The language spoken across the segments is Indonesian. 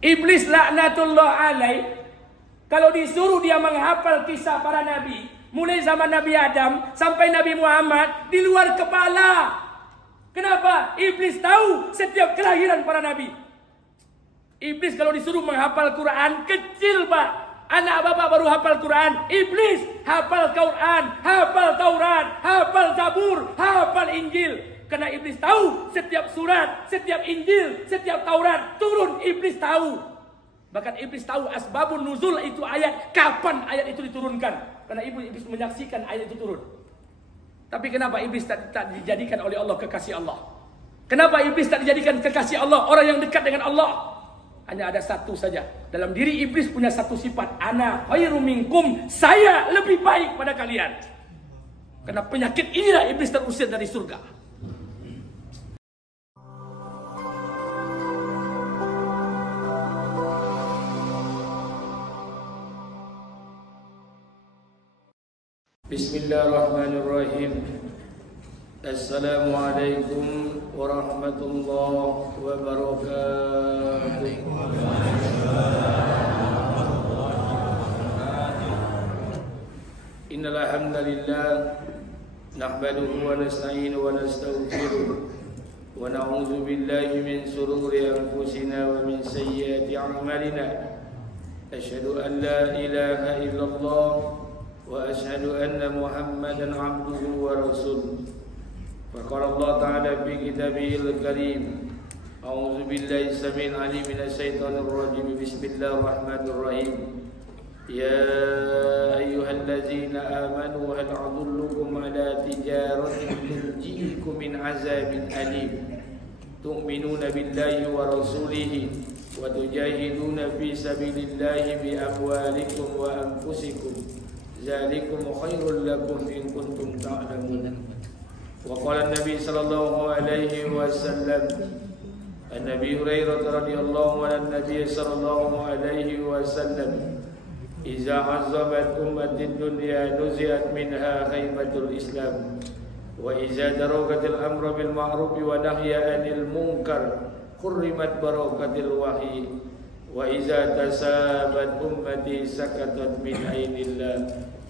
Iblis laknatullah alaih, kalau disuruh dia menghafal kisah para nabi, mulai zaman Nabi Adam sampai Nabi Muhammad, di luar kepala. Kenapa? Iblis tahu setiap kelahiran para nabi. Iblis kalau disuruh menghafal Quran, kecil pak, anak bapak baru hafal Quran. Iblis hafal Quran, hafal Taurat, hafal Zabur, hafal Injil. Karena iblis tahu setiap surat, setiap Injil, setiap Taurat turun, iblis tahu. Bahkan iblis tahu asbabun nuzul itu ayat, kapan ayat itu diturunkan. Karena iblis menyaksikan ayat itu turun. Tapi kenapa iblis tak dijadikan oleh Allah kekasih Allah? Kenapa iblis tak dijadikan kekasih Allah, orang yang dekat dengan Allah? Hanya ada satu saja. Dalam diri iblis punya satu sifat. Ana khairum minkum, saya lebih baik pada kalian. Karena penyakit inilah iblis terusir dari surga. Bismillahirrahmanirrahim. Assalamualaikum warahmatullahi wabarakatuh. Innal hamdalillah nahmaduhu wa nasta'inuhu wa nastaghfiruh wa na'udzu billahi min shururi anfusina wa min sayyiati a'malina. Asyhadu an la ilaha illallah وأشهد أن محمدا عبده ورسوله. فقال الله تعالى في كتابه الكريم أعوذ بالله السميع العليم من الشيطان الرجيم بسم الله الرحمن الرحيم يا أيها الذين آمنوا هل أدلكم على تجارة تنجيكم من عذاب أليم تؤمنون بالله ورسوله وتجاهدون في سبيل الله بأموالكم وأنفسكم ذلكم خير لكم إن كنتم تعلمون. وقال النبي صلى الله عليه وسلم عن أبي هريرة رضي الله عنه النبي صلى الله عليه وسلم إذا عظمت أمة الدنيا نزعت منها خيمة الإسلام وإذا درجت الأمر بالمعروف ونهي عن المنكر حرمت بركة الوحي وإذا تسابت أمتي سكتت من عين الله.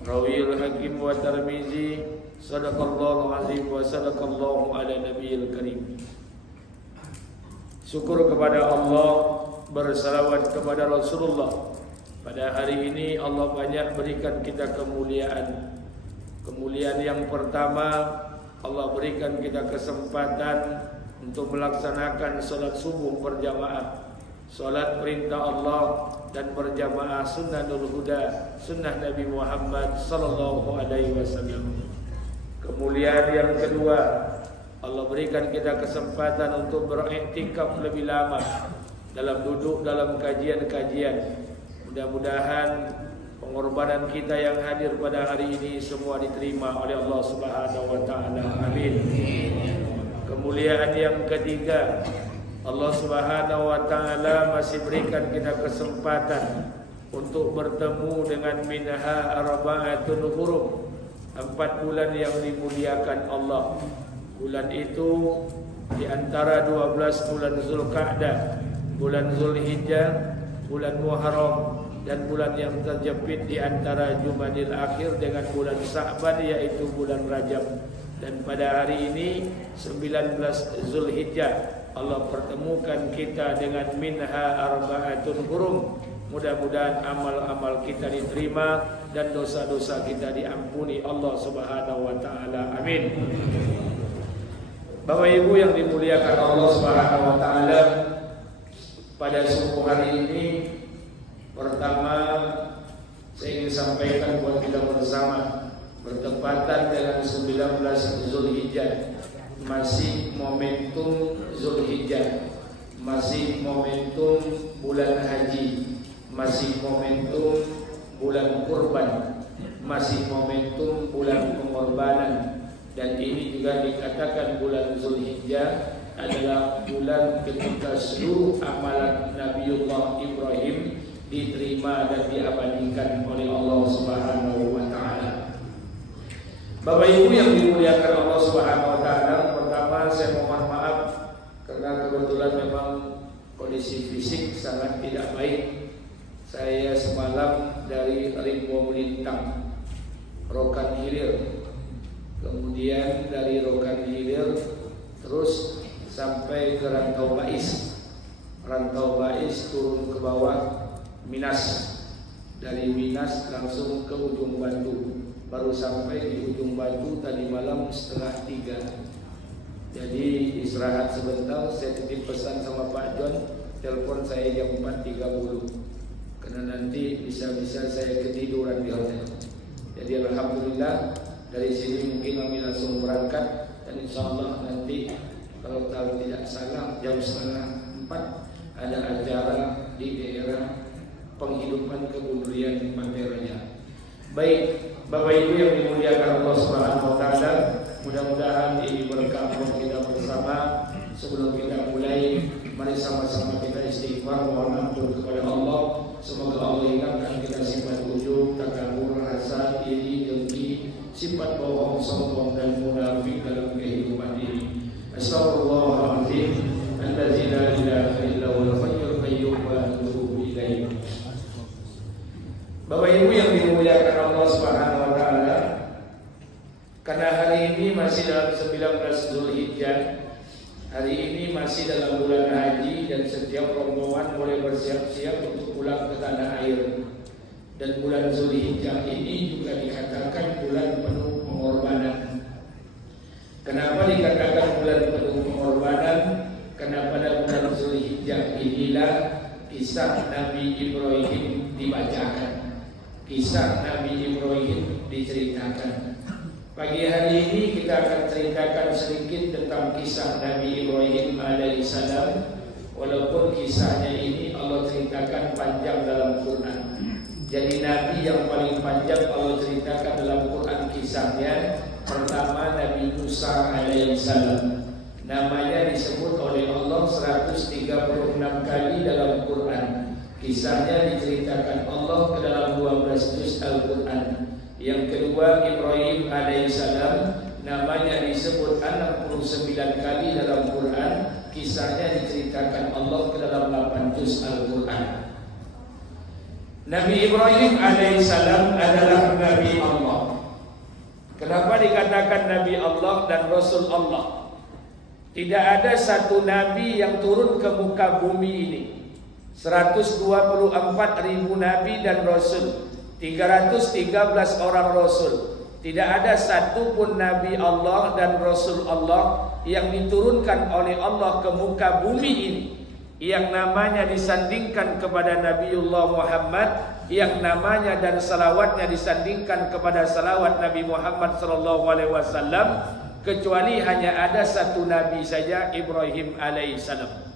Rawil Hakim wa Tirmizi. Sadaqallahu azim wa sadaqallahu ala nabiyil karim. Syukur kepada Allah, bersalawat kepada Rasulullah. Pada hari ini Allah banyak berikan kita kemuliaan. Kemuliaan yang pertama, Allah berikan kita kesempatan untuk melaksanakan salat subuh berjamaah. Salat perintah Allah dan berjamaah sunnahul huda, sunnah Nabi Muhammad sallallahu alaihi wasallam. Kemuliaan yang kedua, Allah berikan kita kesempatan untuk beriktikaf lebih lama dalam duduk dalam kajian-kajian. Mudah-mudahan pengorbanan kita yang hadir pada hari ini semua diterima oleh Allah Subhanahu wa taala. Amin. Kemuliaan yang ketiga, Allah Subhanahu wa taala masih berikan kita kesempatan untuk bertemu dengan minha arba'atun hurum, 4 bulan yang dimuliakan Allah. Bulan itu di antara 12 bulan Zulqa'dah, bulan Zulhijjah, bulan Muharram, dan bulan yang terjepit di antara Jumadil Akhir dengan bulan Sa'ban yaitu bulan Rajab. Dan pada hari ini 19 Zulhijjah Allah pertemukan kita dengan minha arba'atun hurum. Mudah-mudahan amal-amal kita diterima dan dosa-dosa kita diampuni Allah Subhanahu wa taala. Amin. Bapak Ibu yang dimuliakan Allah Subhanahu wa taala, pada subuh hari ini pertama saya ingin sampaikan buat kita bersama, bertepatan dengan 19 Zulhijjah. Masih momentum Zulhijjah, masih momentum bulan haji, masih momentum bulan kurban, masih momentum bulan pengorbanan. Dan ini juga dikatakan bulan Zulhijjah adalah bulan ketika seluruh amalan Nabiullah Ibrahim diterima dan diabadikan oleh Allah Subhanahu wa taala. Bapak Ibu yang dimuliakan Allah Subhanahu wa taala, pertama saya mohon maaf karena kebetulan memang kondisi fisik sangat tidak baik. Saya semalam dari Rimbo Melintang, Rokan Hilir, kemudian dari Rokan Hilir terus sampai ke Rantau Bais. Rantau Bais turun ke bawah Minas. Dari Minas langsung ke Ujung Batu. Baru sampai di Ujung Batu tadi malam 2:30. Jadi istirahat sebentar, saya titip pesan sama Pak John, telepon saya jam 4.30. Karena nanti bisa-bisa saya ketiduran di hotel. Jadi alhamdulillah dari sini mungkin kami langsung berangkat, dan insya Allah nanti kalau tidak salah jam 3:30 ada acara di daerah penghidupan kebudayaan di Pantai Raja. Baik, Bapak Ibu yang dimuliakan Allah Subhanahu wa taala, mudah-mudahan ini berkah kita bersama. Sebelum kita mulai, mari sama-sama kita istighfar, mohon ampun kepada Allah. Semoga Allah hilangkan kita sifat ujub, takabur, rasa iri, dengki, sifat bohong, sombong dan munafik dalam kehidupan ini. Astagfirullahaladzim, allazi la ilaha illa huwal hayyul qayyum wa atubu ilaih. Bapak Ibu yang dimuliakan Allah Subhanahu wa taala, karena hari ini masih dalam 19 Zulhijjah, hari ini masih dalam bulan haji, dan setiap rombongan mulai bersiap-siap untuk pulang ke tanah air. Dan bulan Zulhijjah ini juga dikatakan bulan penuh pengorbanan. Kenapa dikatakan bulan penuh pengorbanan? Karena pada bulan Zulhijjah inilah kisah Nabi Ibrahim dibacakan, kisah Nabi Ibrahim diceritakan. Pagi hari ini kita akan ceritakan sedikit tentang kisah Nabi Ibrahim alaihissalam. Walaupun kisahnya ini Allah ceritakan panjang dalam Quran. Jadi Nabi yang paling panjang Allah ceritakan dalam Quran kisahnya, pertama Nabi Musa alaihissalam. Namanya disebut oleh Allah 136 kali dalam Quran. Kisahnya diceritakan Allah ke dalam 12 juz Al-Quran. Yang kedua Ibrahim alaihissalam, namanya disebut 69 kali dalam Quran. Kisahnya diceritakan Allah ke dalam 8 juz Al-Quran. Nabi Ibrahim alaihissalam adalah Nabi Allah. Kenapa dikatakan Nabi Allah dan Rasul Allah? Tidak ada satu Nabi yang turun ke muka bumi ini. 124.000 Nabi dan Rasul, 313 orang Rasul. Tidak ada satu pun Nabi Allah dan Rasul Allah yang diturunkan oleh Allah ke muka bumi ini, yang namanya disandingkan kepada Nabiullah Muhammad, yang namanya dan salawatnya disandingkan kepada salawat Nabi Muhammad SAW, kecuali hanya ada satu Nabi saja, Ibrahim alaihissalam.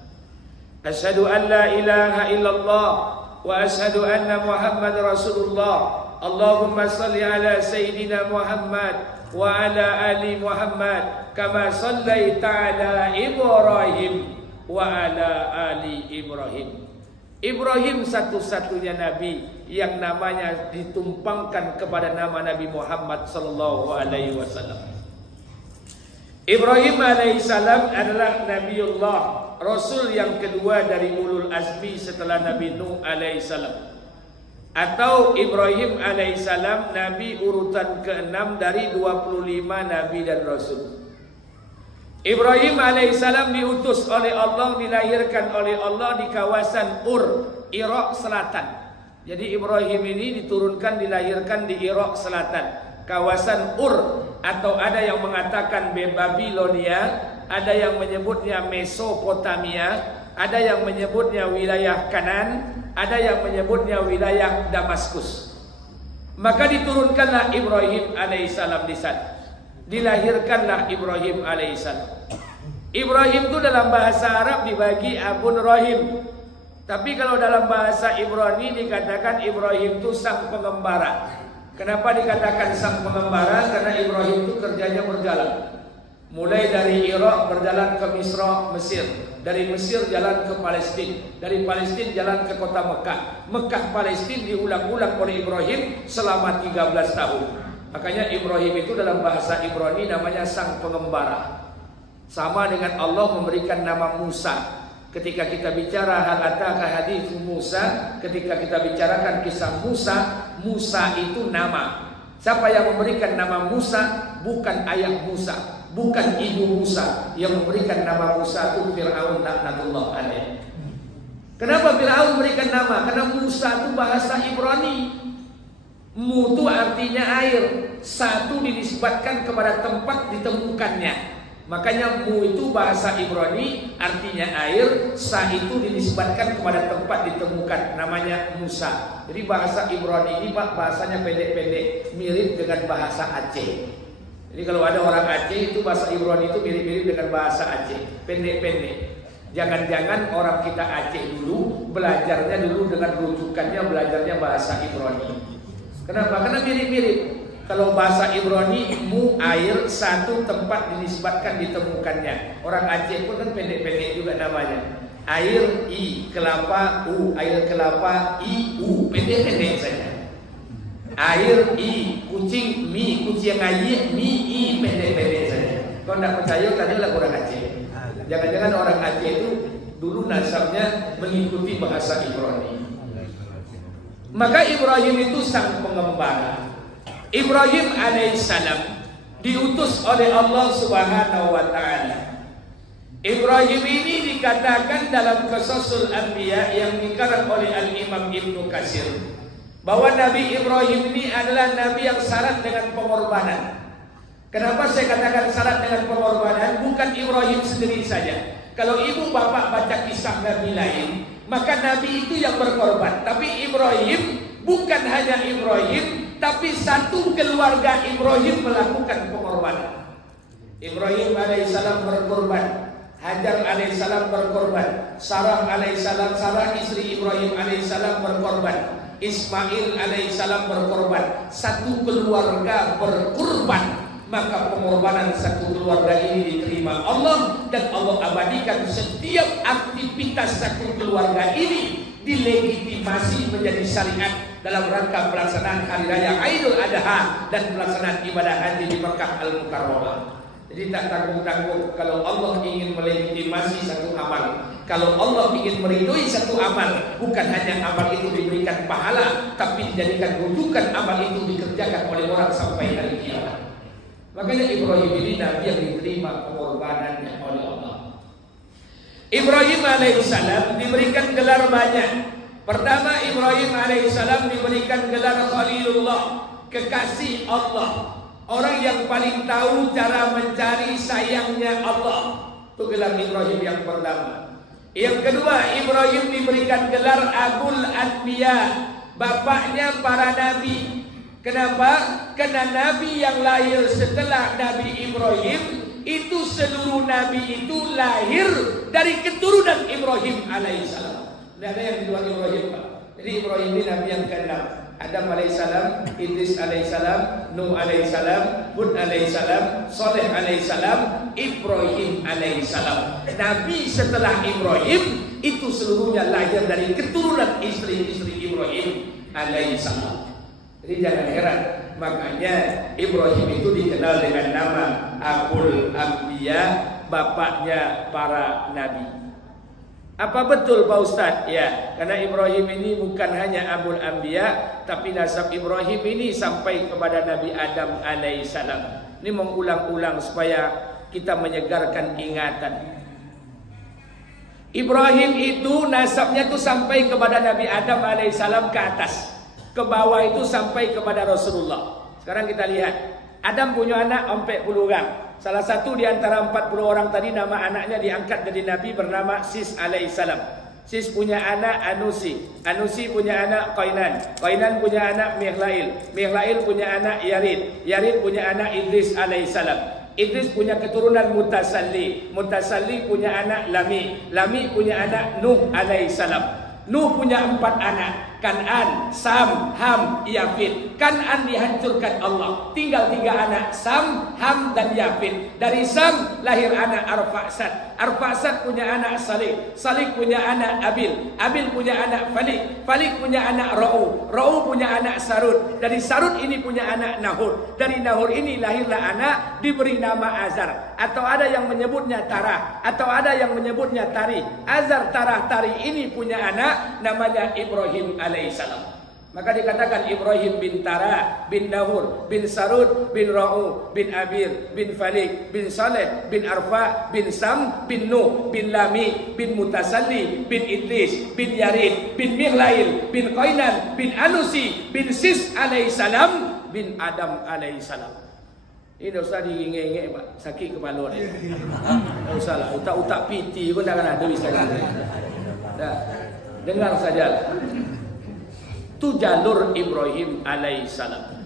Asyhadu an la ilaha illallah wa asyhadu anna Muhammad Rasulullah. Allahumma salli ala Sayyidina Muhammad wa ala ali Muhammad kama sallaita ala Ibrahim wa ala ali Ibrahim. Ibrahim satu-satunya Nabi yang namanya ditumpangkan kepada nama Nabi Muhammad sallallahu alaihi wasallam. Ibrahim alaihissalam adalah Nabiullah, Rasul yang kedua dari ulul azmi setelah Nabi Nuh alaihissalam. Atau Ibrahim alaihissalam Nabi urutan ke-6 dari 25 Nabi dan Rasul. Ibrahim alaihissalam diutus oleh Allah, dilahirkan oleh Allah di kawasan Ur, Irak Selatan. Jadi Ibrahim ini diturunkan, dilahirkan di Irak Selatan, kawasan Ur, atau ada yang mengatakan Babilonia, ada yang menyebutnya Mesopotamia, ada yang menyebutnya wilayah Kanan, ada yang menyebutnya wilayah Damaskus. Maka diturunkanlah Ibrahim alaihissalam di sana. Dilahirkanlah Ibrahim alaihissalam. Ibrahim itu dalam bahasa Arab dibagi Abun Rahim. Tapi kalau dalam bahasa Ibrani dikatakan Ibrahim itu sang pengembara. Kenapa dikatakan sang pengembara? Karena Ibrahim itu kerjanya berjalan. Mulai dari Irak berjalan ke Misra, Mesir. Dari Mesir jalan ke Palestina. Dari Palestina jalan ke kota Mekah. Mekah Palestina diulang-ulang oleh Ibrahim selama 13 tahun. Makanya Ibrahim itu dalam bahasa Ibrani namanya sang pengembara. Sama dengan Allah memberikan nama Musa. Ketika kita bicara hal ataka hadits Musa, ketika kita bicarakan kisah Musa, Musa itu nama. Siapa yang memberikan nama Musa? Bukan ayah Musa, bukan ibu Musa. Yang memberikan nama Musa itu Fir'aun laknatullah alaih. Kenapa Fir'aun memberikan nama? Karena Musa itu bahasa Ibrani. Mu itu artinya air. Satu dinisbatkan kepada tempat ditemukannya. Makanya mu itu bahasa Ibrani artinya air, sa itu dinisbatkan kepada tempat ditemukan, namanya Musa. Jadi bahasa Ibrani ini Pak bahasanya pendek-pendek, mirip dengan bahasa Aceh. Jadi kalau ada orang Aceh itu bahasa Ibrani itu mirip-mirip dengan bahasa Aceh, pendek-pendek. Jangan-jangan orang kita Aceh dulu belajarnya dulu dengan rujukannya belajarnya bahasa Ibrani. Kenapa? Karena mirip-mirip. Kalau bahasa Ibrani, mu air, satu tempat dinisbatkan ditemukannya. Orang Aceh pun kan pendek-pendek juga namanya. Air, i, kelapa, u, air kelapa, i, u, pendek-pendek saja. Air, i, kucing, mi, kucing air, mi, i, pendek-pendek saja. Kalau tidak percaya, tanyalah orang Aceh. Jangan-jangan orang Aceh itu dulu nasabnya mengikuti bahasa Ibrani. Maka Ibrahim itu sang pengembara. Ibrahim alaihissalam diutus oleh Allah Subhanahu wa taala. Ibrahim ini dikatakan dalam Qasasul Anbiya yang dikarang oleh Al-Imam Ibnu Katsir bahwa Nabi Ibrahim ini adalah nabi yang syarat dengan pengorbanan. Kenapa saya katakan syarat dengan pengorbanan? Bukan Ibrahim sendiri saja. Kalau ibu bapak baca kisah nabi lain, maka nabi itu yang berkorban. Tapi Ibrahim bukan hanya Ibrahim, tapi satu keluarga Ibrahim melakukan pengorbanan. Ibrahim alaihissalam berkorban, Hajar alaihissalam berkorban, Sarah alaihissalam, Sarah istri Ibrahim alaihissalam berkorban, Ismail alaihissalam berkorban. Satu keluarga berkorban, maka pengorbanan satu keluarga ini diterima Allah, dan Allah abadikan setiap aktivitas satu keluarga ini dilegitimasi menjadi syariat dalam rangka pelaksanaan hari raya Idul Adha dan pelaksanaan ibadah haji di Makkah Al-Mukarramah. Jadi tak tanggung-tanggung kalau Allah ingin melegitimasi satu amal, kalau Allah ingin meridhoi satu amal, bukan hanya amal itu diberikan pahala, tapi dijadikan rujukan amal itu dikerjakan oleh orang sampai hari kiamat. Makanya Ibrahim ini nabi yang diterima pengorbanannya oleh Allah. Ibrahim alaihissalam diberikan gelar banyak. Pertama, Ibrahim alaihissalam diberikan gelar Khalilullah, kekasih Allah, orang yang paling tahu cara mencari sayangnya Allah. Itu gelar Ibrahim yang pertama. Yang kedua, Ibrahim diberikan gelar Abul Anbiya, bapaknya para nabi. Kenapa? Karena nabi yang lahir setelah Nabi Ibrahim itu seluruh nabi itu lahir dari keturunan Ibrahim alaihissalam. Tidak ada yang di luar Ibrahim, Pak. Jadi Ibrahim ini nabi yang ke-6. Adam alaihissalam, Idris alaihissalam, Nuh alaihissalam, Hud alaihissalam, Saleh alaihissalam, Ibrahim alaihissalam. Nabi setelah Ibrahim itu seluruhnya lahir dari keturunan istri-istri Ibrahim alaihissalam. Jadi jangan heran, makanya Ibrahim itu dikenal dengan nama Abul Anbiya, bapaknya para nabi. Apa betul Pak Ustadz? Ya, karena Ibrahim ini bukan hanya Abul Anbiya, tapi nasab Ibrahim ini sampai kepada Nabi Adam alaihissalam. Ini mengulang-ulang supaya kita menyegarkan ingatan. Ibrahim itu nasabnya itu sampai kepada Nabi Adam alaihissalam ke atas. Ke bawah itu sampai kepada Rasulullah. Sekarang kita lihat, Adam punya anak 40 orang. Salah satu di antara 40 orang tadi nama anaknya diangkat dari Nabi bernama Sis alaihissalam. Sis punya anak Anusi. Anusi punya anak Qainan. Qainan punya anak Mihlail. Mihlail punya anak Yarid. Yarid punya anak Idris alaihissalam. Idris punya keturunan Mutasalli. Mutasalli punya anak Lami. Lami punya anak Nuh alaihissalam. Nuh punya 4 anak. Kan'an, Sam, Ham, Yafid. Kan'an dihancurkan Allah. Tinggal 3 anak, Sam, Ham, dan Yafid. Dari Sam lahir anak Arfaksad. Arfaksad punya anak Salih. Salih punya anak Abil. Abil punya anak Falik. Falik punya anak Ra'u. Ra'u punya anak Sarud. Dari Sarud ini punya anak Nahur. Dari Nahur ini lahirlah anak diberi nama Azar. Atau ada yang menyebutnya Tarah. Atau ada yang menyebutnya Tari. Azar, Tarah, Tari ini punya anak namanya Ibrahim alaihissalam. Maka dikatakan Ibrahim bin Tarah, bin Nahur, bin Sarud, bin Ra'u, bin Abir, bin Falik, bin Saleh, bin Arfa, bin Sam, bin Nuh, bin Lami, bin Mutasalli, bin Idris, bin Yarid, bin Mihlail, bin Qainan, bin Anusi, bin Sis alaihissalam, bin Adam alaihissalam. Ini dah usah diingek-ingek Pak, sakit kepala ni. Tak usahlah, utak-utak piti pun dah kan ada bisa. Dah. Dengar saja. Itu jalur Ibrahim alaihissalam.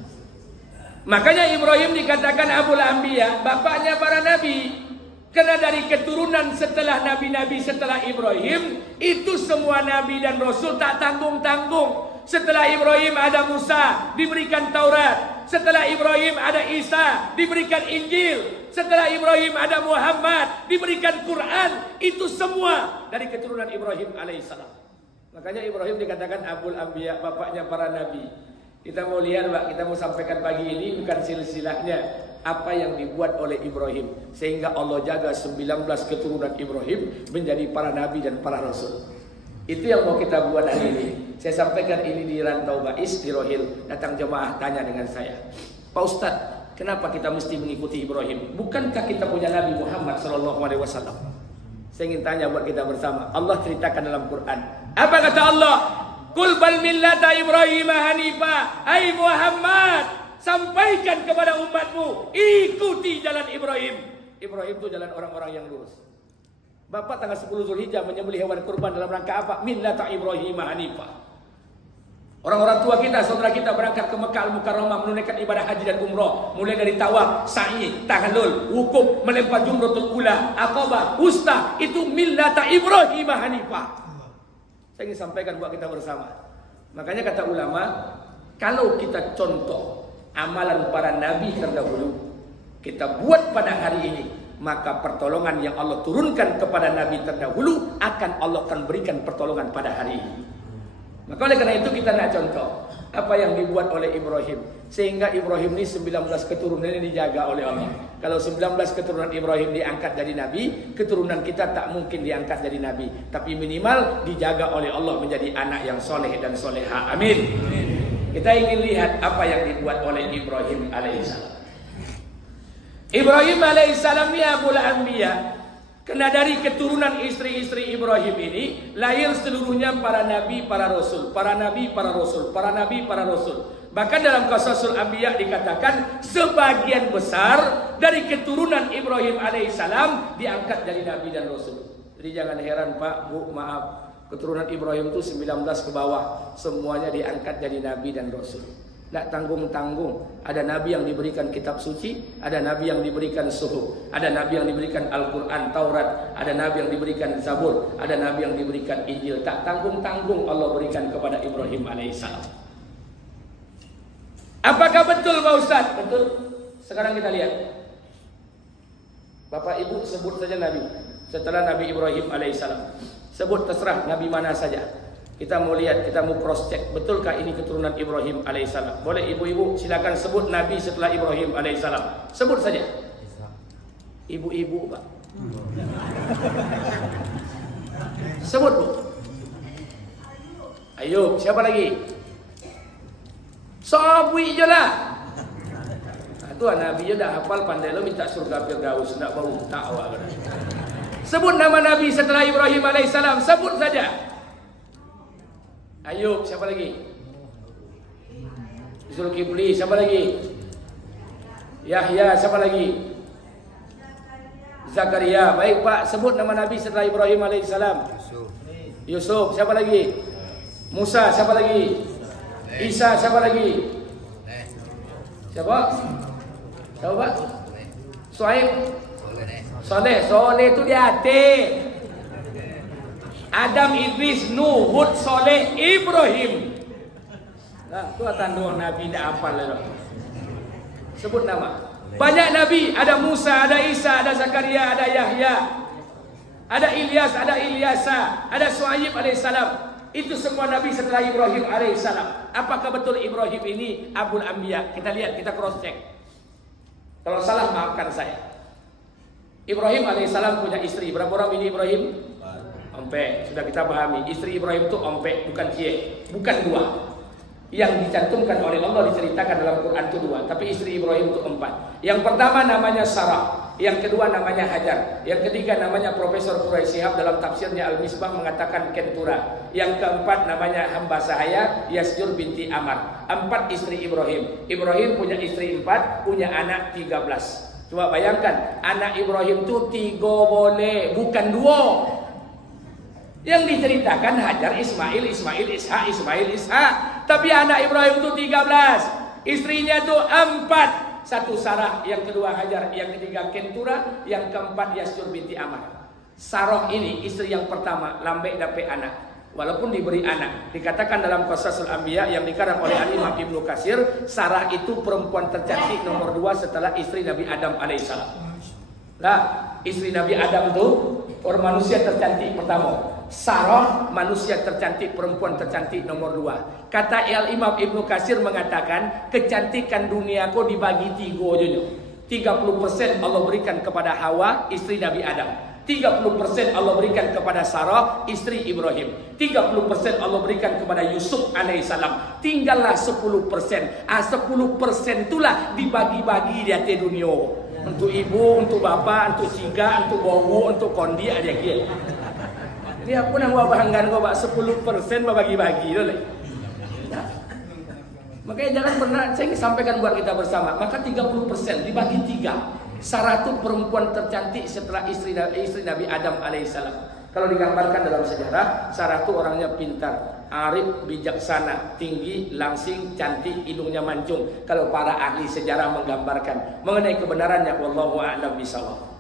Makanya Ibrahim dikatakan Abul Anbiya, bapaknya para nabi. Karena dari keturunan setelah nabi-nabi setelah Ibrahim, itu semua nabi dan rasul tak tanggung-tanggung. Setelah Ibrahim ada Musa, diberikan Taurat. Setelah Ibrahim ada Isa, diberikan Injil. Setelah Ibrahim ada Muhammad, diberikan Quran. Itu semua dari keturunan Ibrahim alaihissalam. Makanya Ibrahim dikatakan Abul Anbiya, bapaknya para nabi. Kita mau lihat Pak, kita mau sampaikan pagi ini bukan silsilahnya, apa yang dibuat oleh Ibrahim sehingga Allah jaga 19 keturunan Ibrahim menjadi para nabi dan para rasul. Itu yang mau kita buat hari ini. Saya sampaikan ini di Rantau Bais di Rohil. Datang jemaah tanya dengan saya, Pak Ustadz, kenapa kita mesti mengikuti Ibrahim? Bukankah kita punya Nabi Muhammad SAW? Saya ingin tanya buat kita bersama. Allah ceritakan dalam Quran. Apa kata Allah? Qul bal millata Ibrahim hanifa. Hai Muhammad, sampaikan kepada umatmu, ikuti jalan Ibrahim. Ibrahim itu jalan orang-orang yang lurus. Bapak tanggal 10 Zulhijjah menyembelih hewan kurban dalam rangka apa? Millata Ibrahim hanifa. Orang-orang tua kita, saudara kita berangkat ke Mekah Al-Mukarramah menunaikan ibadah haji dan umrah, mulai dari tawaf, sa'i, tahlul, wukuf, melempar jumratul ula, aqabah, wusta, itu millata Ibrahim hanifah. Saya ingin sampaikan buat kita bersama. Makanya kata ulama, kalau kita contoh amalan para nabi terdahulu, kita buat pada hari ini, maka pertolongan yang Allah turunkan kepada nabi terdahulu akan Allah akan berikan pertolongan pada hari ini. Maka oleh karena itu kita nak contoh apa yang dibuat oleh Ibrahim, sehingga Ibrahim ini 19 keturunan ini dijaga oleh Allah. Kalau 19 keturunan Ibrahim diangkat jadi nabi, keturunan kita tak mungkin diangkat jadi nabi, tapi minimal dijaga oleh Allah menjadi anak yang soleh dan soleha. Amin. Kita ingin lihat apa yang dibuat oleh Ibrahim alaihissalam. Ibrahim alaihissalam ni Abul Anbiya. Karena dari keturunan istri-istri Ibrahim ini lahir seluruhnya para nabi, para rasul, para nabi, para rasul, para nabi, para rasul. Bahkan dalam Qasasul Anbiya dikatakan sebagian besar dari keturunan Ibrahim alaihissalam diangkat dari nabi dan rasul. Jadi jangan heran Pak, Bu, maaf. Keturunan Ibrahim itu 19 ke bawah, semuanya diangkat jadi nabi dan rasul. Tak tanggung-tanggung. Ada nabi yang diberikan kitab suci, ada nabi yang diberikan suhuf, ada nabi yang diberikan Al-Quran, Taurat, ada nabi yang diberikan Zabur, ada nabi yang diberikan Injil. Tak tanggung-tanggung Allah berikan kepada Ibrahim alaihissalam. Apakah betul Pak Ustaz? Betul. Sekarang kita lihat. Bapak Ibu sebut saja nabi setelah Nabi Ibrahim alaihissalam. Sebut terserah nabi mana saja. Kita mau lihat, kita mau cross check, betulkah ini keturunan Ibrahim alaihissalam? Boleh ibu-ibu silakan sebut nabi setelah Ibrahim alaihissalam. Sebut saja. Ibu-ibu Pak. Sebut Bu. Ayub, siapa lagi? Sobwi je lah. Itu nabi je dah hafal, pandai lo minta surga Firdaus, nak bau tak awak. Sebut nama nabi setelah Ibrahim alaihissalam, sebut saja. Ayub, siapa lagi? Zulkifli, siapa lagi? Yahya, siapa lagi? Zakaria. Baik Pak, sebut nama nabi setelah Ibrahim alaihissalam. Yusuf, siapa lagi? Musa, siapa lagi? Isa, siapa lagi? Siapa? Siapa Pak? Suhaib. Soleh itu di hati. Adam, Idris, Nuh, Hud, Soleh, Ibrahim. Nah, tu tandu nabi dah hafal lah. Sebut nama. Banyak nabi, ada Musa, ada Isa, ada Zakaria, ada Yahya, ada Ilyas, ada Ilyasa, ada Shu'aib alaihissalam. Itu semua nabi setelah Ibrahim alaihissalam. Apakah betul Ibrahim ini Abul Anbiya? Kita lihat, kita cross check. Kalau salah maafkan saya. Ibrahim alaihissalam punya istri. Berapa orang bini Ibrahim? Ompe. Sudah kita pahami. Istri Ibrahim itu ompe, bukan cie, bukan dua. Yang dicantumkan oleh Allah diceritakan dalam Quran itu dua, tapi istri Ibrahim itu 4. Yang pertama namanya Sarah, yang kedua namanya Hajar, yang ketiga namanya Profesor Quraisy Shihab dalam tafsirnya Al-Misbah mengatakan Kentura, yang keempat namanya hamba sahaya Yasjur binti Amar. 4 istri Ibrahim. Ibrahim punya istri 4, punya anak 13. Coba bayangkan, anak Ibrahim itu 3 boleh, bukan 2. Yang diceritakan Hajar, Ismail, Ishak. Tapi anak Ibrahim itu 13. Istrinya itu 4. 1 Sarah, yang kedua Hajar, yang ketiga Kentura, yang keempat Yasjur binti Amar. Sarah ini istri yang pertama, lambe dapat anak. Walaupun diberi anak, dikatakan dalam Qasasul Anbiya yang dikarang oleh Al-Imam Ibnu Katsir, Sarah itu perempuan tercantik nomor 2 setelah istri Nabi Adam alaihissalam. Nah, istri Nabi Adam itu orang manusia tercantik pertama. Sarah manusia tercantik, perempuan tercantik nomor 2. Kata Al-Imam Ibnu Katsir mengatakan kecantikan dunia kau dibagi 3 aja. 30% Allah berikan kepada Hawa, istri Nabi Adam. 30% Allah berikan kepada Sarah, istri Ibrahim. 30% Allah berikan kepada Yusuf alaihissalam. Tinggallah 10%. 10% itulah dibagi-bagi di atas dunia. Untuk ibu, untuk bapa, untuk ciga, untuk bowo, untuk kondi ada dia. Dia pun yang buat bahanggan kau 10% bagi-bagi tu lah. Makanya jangan pernah saya sampaikan buat kita bersama. Maka 30% dibagi 3. Sarah itu perempuan tercantik setelah istri Nabi Adam alaihissalam. Kalau digambarkan dalam sejarah, Sarah itu orangnya pintar, arif, bijaksana, tinggi, langsing, cantik, hidungnya mancung. Kalau para ahli sejarah menggambarkan mengenai kebenarannya, wallahu a'lam bishawab.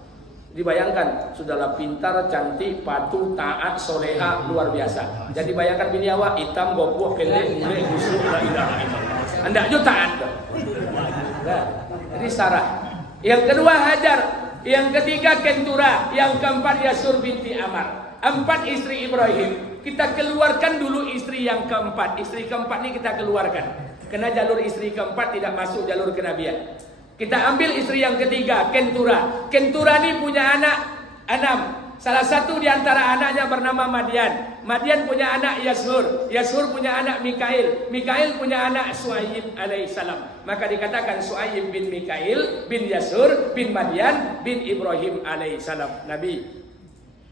Dibayangkan, sudahlah pintar, cantik, patuh, taat, soleha, luar biasa. Jadi bayangkan bini awak, hitam, gopoh, pendek, bule, busuk, la ilaha illallah. Anda juga taat. Nah, jadi Sarah. Yang kedua Hajar, yang ketiga Kentura, yang keempat Yasjur binti Amar. 4 istri Ibrahim. Kita keluarkan dulu istri yang keempat. Istri keempat ini kita keluarkan. Karena jalur istri keempat tidak masuk jalur kenabian. Kita ambil istri yang ketiga, Kentura. Kentura ini punya anak 6. Salah satu di antara anaknya bernama Madian. Madian punya anak Yashur. Yashur punya anak Mikail. Mikail punya anak Shu'aib alaihissalam. Maka dikatakan Shu'aib bin Mikail bin Yashur bin Madian bin Ibrahim alaihissalam. Nabi.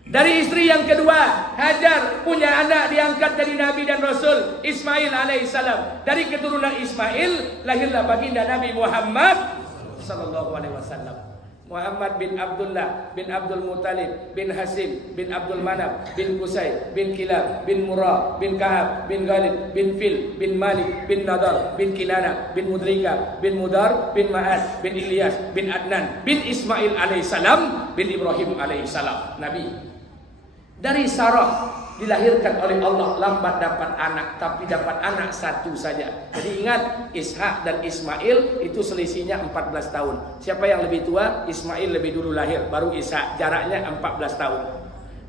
Dari istri yang kedua, Hajar punya anak diangkat dari Nabi dan Rasul, Ismail alaihissalam. Dari keturunan Ismail lahirlah baginda Nabi Muhammad sallallahu alaihi wasallam. Muhammad bin Abdullah bin Abdul Muttalib bin Hasim bin Abdul Manaf bin Qusay bin Kilab bin Murrah bin Ka'ab bin Ghalib bin Fil bin Malik bin Nadar bin Kinana bin Mudrika bin Mudar bin Ma'ad bin Ilyas bin Adnan bin Ismail alaihissalam bin Ibrahim alaihissalam. Nabi. Dari Sarah dilahirkan oleh Allah, lambat dapat anak, tapi dapat anak 1 saja. Jadi ingat, Ishak dan Ismail itu selisihnya 14 tahun. Siapa yang lebih tua? Ismail lebih dulu lahir, baru Ishak. Jaraknya 14 tahun.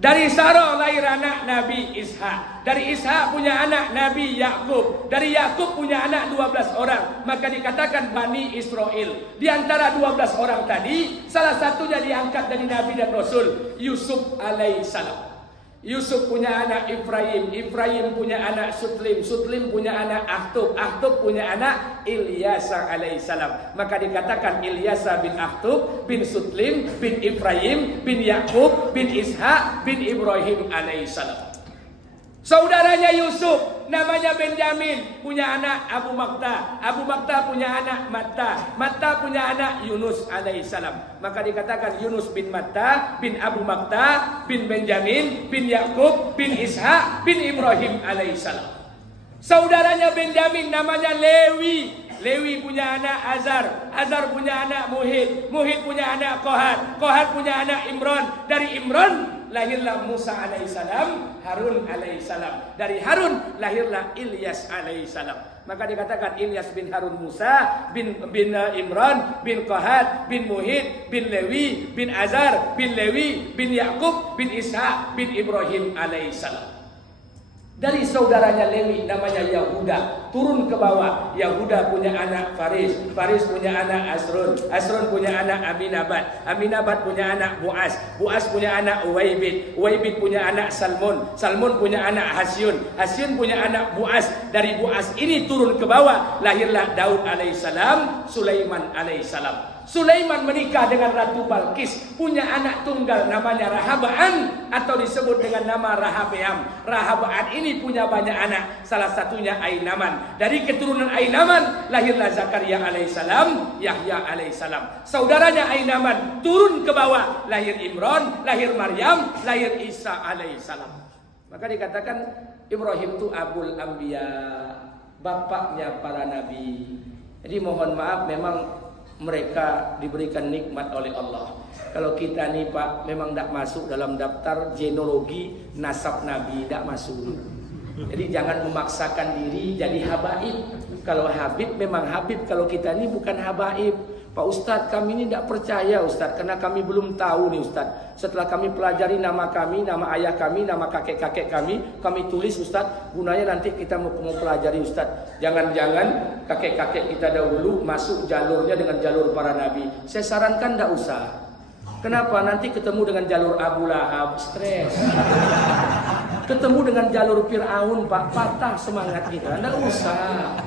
Dari Sarah lahir anak Nabi Ishak. Dari Ishak punya anak Nabi Yakub. Dari Yakub punya anak 12 orang. Maka dikatakan Bani Israel. Di antara 12 orang tadi, salah satunya diangkat dari Nabi dan Rasul, Yusuf alaihissalam. Yusuf punya anak Ibrahim, Ibrahim punya anak Sutlim, Sutlim punya anak Ahtub, Ahtub punya anak Ilyasa alaihissalam. Maka dikatakan Ilyasa bin Ahtub bin Sutlim bin Ibrahim bin Yakub bin Ishak bin Ibrahim alaihissalam. Saudaranya Yusuf namanya Benjamin, punya anak Abu Makta. Abu Makta punya anak Matta. Matta punya anak Yunus alaihissalam. Maka dikatakan Yunus bin Matta bin Abu Makta bin Benjamin bin Yakub bin Ishak bin Ibrahim alaihissalam. Saudaranya Benjamin namanya Lewi. Lewi punya anak Azar. Azar punya anak Muhid. Muhid punya anak Qohat. Qohat punya anak Imran. Dari Imran lahirlah Musa alaihissalam, Harun alaihissalam. Dari Harun lahirlah Ilyas alaihissalam. Maka dikatakan Ilyas bin Harun Musa bin Imran bin Qahat bin Muhid bin Lewi bin Azar bin Lewi bin Yakub bin Ishak bin Ibrahim alaihissalam. Dari saudaranya Lewi namanya Yahuda turun ke bawah. Yahuda punya anak Faris, Faris punya anak Asrun, Asrun punya anak Aminabad, Aminabad punya anak Buas, Buas punya anak Uwaibid, Uwaibid punya anak Salmon, Salmon punya anak Hasyun, Hasyun punya anak Buas. Dari Buas ini turun ke bawah lahirlah Daud alaihissalam, Sulaiman alaihissalam. Sulaiman menikah dengan Ratu Balkis, punya anak tunggal namanya Rahabaan atau disebut dengan nama Rahabeam. Rahabaan ini punya banyak anak, salah satunya Ainaman. Dari keturunan Ainaman lahirlah Zakaria alaihissalam, Yahya alaihissalam. Saudaranya Ainaman turun ke bawah, lahir Imran, lahir Maryam, lahir Isa alaihissalam. Maka dikatakan Ibrahim itu Abul Anbiya, bapaknya para nabi. Jadi mohon maaf, memang mereka diberikan nikmat oleh Allah. Kalau kita nih Pak, memang tidak masuk dalam daftar genealogi nasab Nabi, tidak masuk. Jadi jangan memaksakan diri jadi habaib. Kalau Habib memang Habib, kalau kita ini bukan habaib. Pak Ustadz, kami ini tidak percaya Ustadz, karena kami belum tahu nih Ustadz. Setelah kami pelajari nama kami, nama ayah kami, nama kakek-kakek kami tulis Ustadz. Gunanya nanti kita mau pelajari Ustadz. Jangan-jangan kakek-kakek kita dahulu masuk jalurnya dengan jalur para nabi. Saya sarankan tidak usah. Kenapa? Nanti ketemu dengan jalur Abu Lahab, stres. Ketemu dengan jalur Fir'aun, Pak, patah semangat kita. Tidak usah.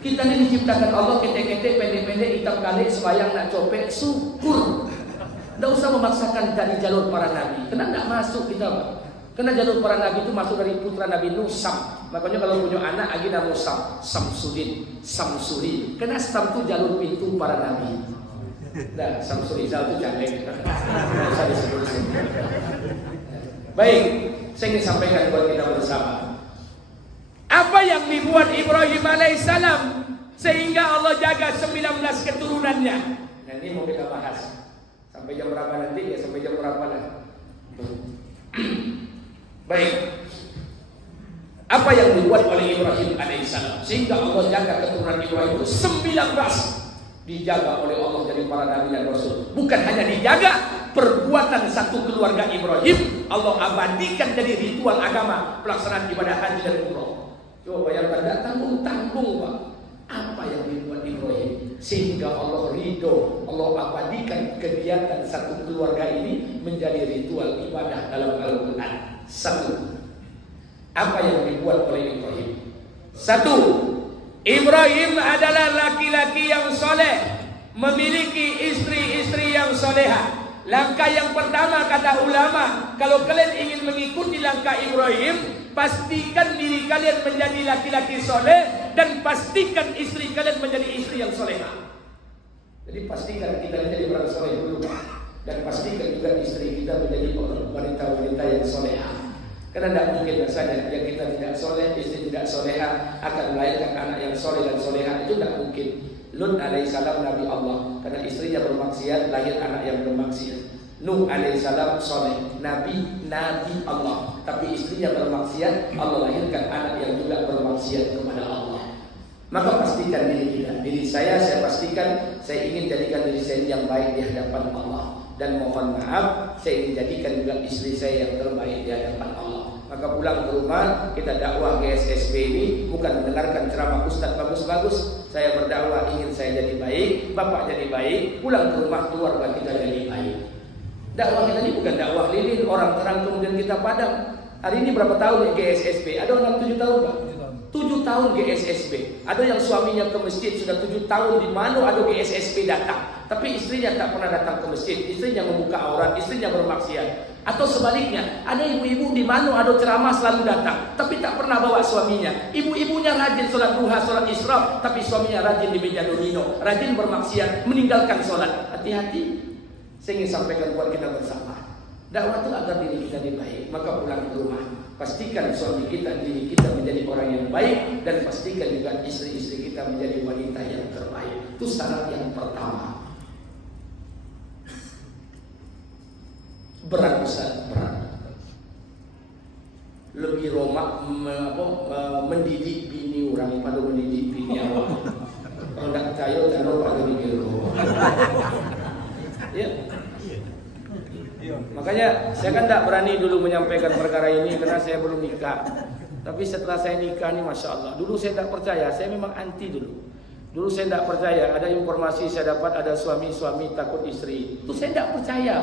Kita ini diciptakan Allah ketek-ketek, pendek-pendek, hitam kali, sembayang nak copet, syukur. Tidak usah memaksakan dari jalur para nabi. Karena tidak masuk kita, Pak. Karena jalur para nabi itu masuk dari putra Nabi Nuh, Sam. Makanya kalau punya anak, lagi nama Sam, Samsudin, Samsuri. Karena Sam itu jalur pintu para nabi. Nah, Samsurizal itu cantik. Tidak usah disebut. Baik, saya ingin sampaikan buat kita bersama. Apa yang dibuat Ibrahim alaihissalam sehingga Allah jaga 19 keturunannya. Nah, ini mau kita bahas. Sampai jam berapa nanti? Ya sampai jam berapa lah. Baik. Apa yang dibuat oleh Ibrahim alaihissalam sehingga Allah jaga keturunan Ibrahim itu 19 dijaga oleh Allah dari para nabi dan rasul. Bukan hanya dijaga, perbuatan satu keluarga Ibrahim Allah abadikan jadi ritual agama, pelaksanaan ibadah haji dan umrah. Coba bayangkan, tidak tanggung-tanggung Pak. Apa yang dibuat Ibrahim sehingga Allah ridho, Allah abadikan kegiatan satu keluarga ini menjadi ritual ibadah dalam Al-Quran. Satu, apa yang dibuat oleh Ibrahim? Satu, Ibrahim adalah laki-laki yang soleh, memiliki istri-istri yang soleha. Langkah yang pertama kata ulama, kalau kalian ingin mengikuti langkah Ibrahim, pastikan diri kalian menjadi laki-laki soleh dan pastikan istri kalian menjadi istri yang soleha. Jadi pastikan kita menjadi orang soleh dulu, dan pastikan juga istri kita menjadi wanita-wanita yang soleha. Karena tidak mungkin rasanya yang kita tidak soleh, istri tidak soleha akan melahirkan anak yang soleh dan soleha, itu tidak mungkin. Lut alaihissalam Nabi Allah, karena istrinya bermaksiat lahir anak yang bermaksiat. Nuh alaihissalam soleh, Nabi Allah, tapi istrinya bermaksiat, Allah lahirkan anak yang juga bermaksiat kepada Allah. Maka pastikan diri kita, diri saya pastikan saya ingin jadikan diri saya yang baik di hadapan Allah. Dan mohon maaf, saya ingin jadikan juga istri saya yang terbaik di hadapan Allah. Maka pulang ke rumah, kita dakwah GSSB ini bukan mendengarkan ceramah ustaz bagus-bagus. Saya berdakwah ingin saya jadi baik, bapak jadi baik, pulang ke rumah keluarga kita jadi baik. Dakwah kita ini bukan dakwah lilin, orang terang kemudian kita padam. Hari ini berapa tahun ya GSSB? Ada orang 7 tahun Pak? 7 tahun GSSB. Ada yang suaminya ke masjid sudah 7 tahun, di mana ada GSSB datang. Tapi istrinya tak pernah datang ke masjid, istrinya membuka aurat, istrinya bermaksiat. Atau sebaliknya, ada ibu-ibu di mana ada ceramah selalu datang, tapi tak pernah bawa suaminya. Ibu-ibunya rajin sholat duha, sholat isra, tapi suaminya rajin di meja domino, rajin bermaksiat, meninggalkan sholat. Hati-hati. Saya ingin sampaikan buat kita bersama. Dakwah itu agar diri kita lebih baik. Maka pulang ke rumah, pastikan suami kita, diri kita menjadi orang yang baik, dan pastikan juga istri-istri kita menjadi wanita yang terbaik. Itu syarat yang pertama. Berat besar, berat. lebih romak mendidik bini orang pada mendidik bini awak. Kalau tidak percaya, taruh pada bini orang. Ya. Makanya saya kan tidak berani dulu menyampaikan perkara ini karena saya belum nikah. Tapi setelah saya nikah nih, masya Allah. Dulu saya tidak percaya, saya memang anti dulu. Dulu saya tidak percaya, ada informasi saya dapat ada suami-suami takut istri. Itu saya tidak percaya.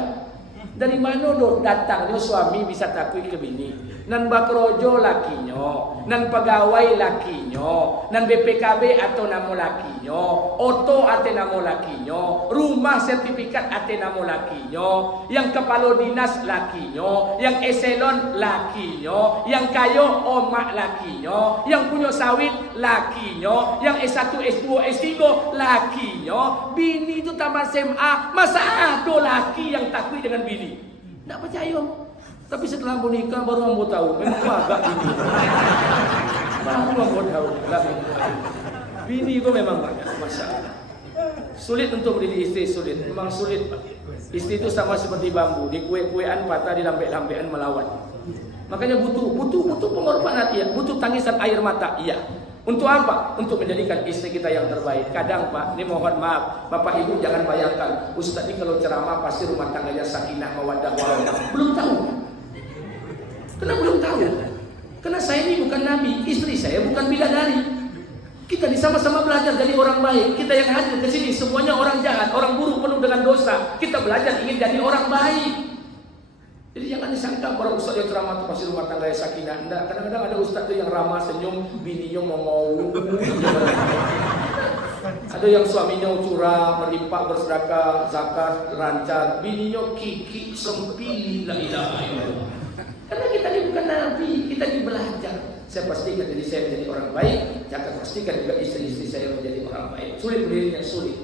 Dari mana dong datangnya suami bisa takut ke bini? Nan bakrojo lakinya, nan pegawai lakinya, nan BPKB atau namo lakinya, oto ate namo lakinya, rumah sertifikat ate namo lakinya, yang kepala dinas lakinya, yang eselon lakinya, yang kayo omak lakinya, yang punya sawit lakinya, yang S1, S2, S3 lakinya. Bini itu tamat SMA, masa ada laki yang takut dengan bini? Tidak percaya. Tapi setelah menikah baru ambo tahu memang agak bini. Baru ambo tahu bini itu memang banyak masalah. Sulit untuk mendidik istri, sulit. Memang sulit. Istri itu sama seperti bambu, di kue-kuean patah, di lambe-lambean melawan. Makanya butuh pengorbanan, iya. Butuh tangisan air mata, iya. Untuk apa? Untuk menjadikan istri kita yang terbaik. Kadang Pak, ini mohon maaf, Bapak Ibu jangan bayangkan Ustaz ini kalau ceramah pasti rumah tangganya sakinah mawaddah warahmah. Belum tahu. Kenapa belum tahu? Karena saya ini bukan nabi, istri saya bukan bidadari. Kita sama-sama belajar jadi orang baik. Kita yang hadir ke sini semuanya orang jahat, orang buruk penuh dengan dosa. Kita belajar ingin jadi orang baik. Jadi jangan disangka para ustaz yang ceramah itu pasti rumah tangga yang sakinah. Enggak, kadang-kadang ada ustaz tuh yang ramah, senyum, bininya ngomong. Ada yang suaminya curang, merimpah, bersedekah, zakat, lancar, bininya kiki, sempili, la ilaha illallah. Karena kita ini bukan nabi, kita ini belajar. Saya pastikan jadi saya menjadi orang baik, jangan pastikan juga istri-istri saya menjadi orang baik. Sulit berdirinya, sulit.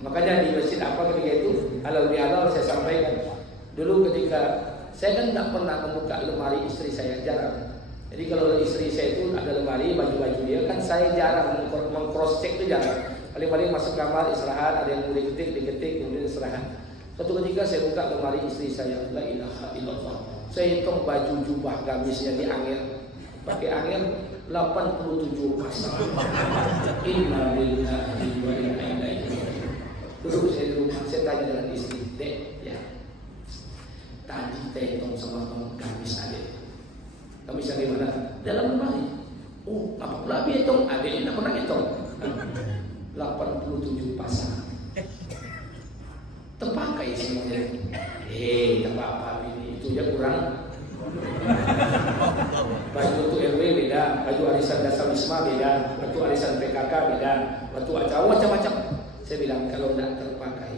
Makanya di masjid apa ketika itu halal bihalal saya sampaikan. Dulu ketika saya kan tidak pernah membuka lemari istri saya, jarang. Jadi kalau istri saya itu ada lemari baju-baju dia kan saya jarang meng-cross check itu jarang. Paling-paling masuk kamar istirahat, ada yang mau diketik kemudian istirahat. Suatu ketika saya buka lemari istri saya, la ilaha illallah. Saya hitung baju jubah gamisnya di angin, pakai angin 87 pasang. Inna lillahi wa inna ilaihi raji'un. Terus saya di rumah, saya tanya dengan istri, Dek, ya, tadi kita hitung sama gamis adik. Gamis yang gimana? Dalam lemari. Oh, apa pula dia hitung? Adiknya tidak pernah hitung. 87 pasang. Terpakai semuanya. Tak apa-apa ini itu ya kurang. Baju untuk RW beda, baju arisan dasar wisma beda, baju arisan PKK beda, baju acara macam-macam. Saya bilang kalau tidak terpakai,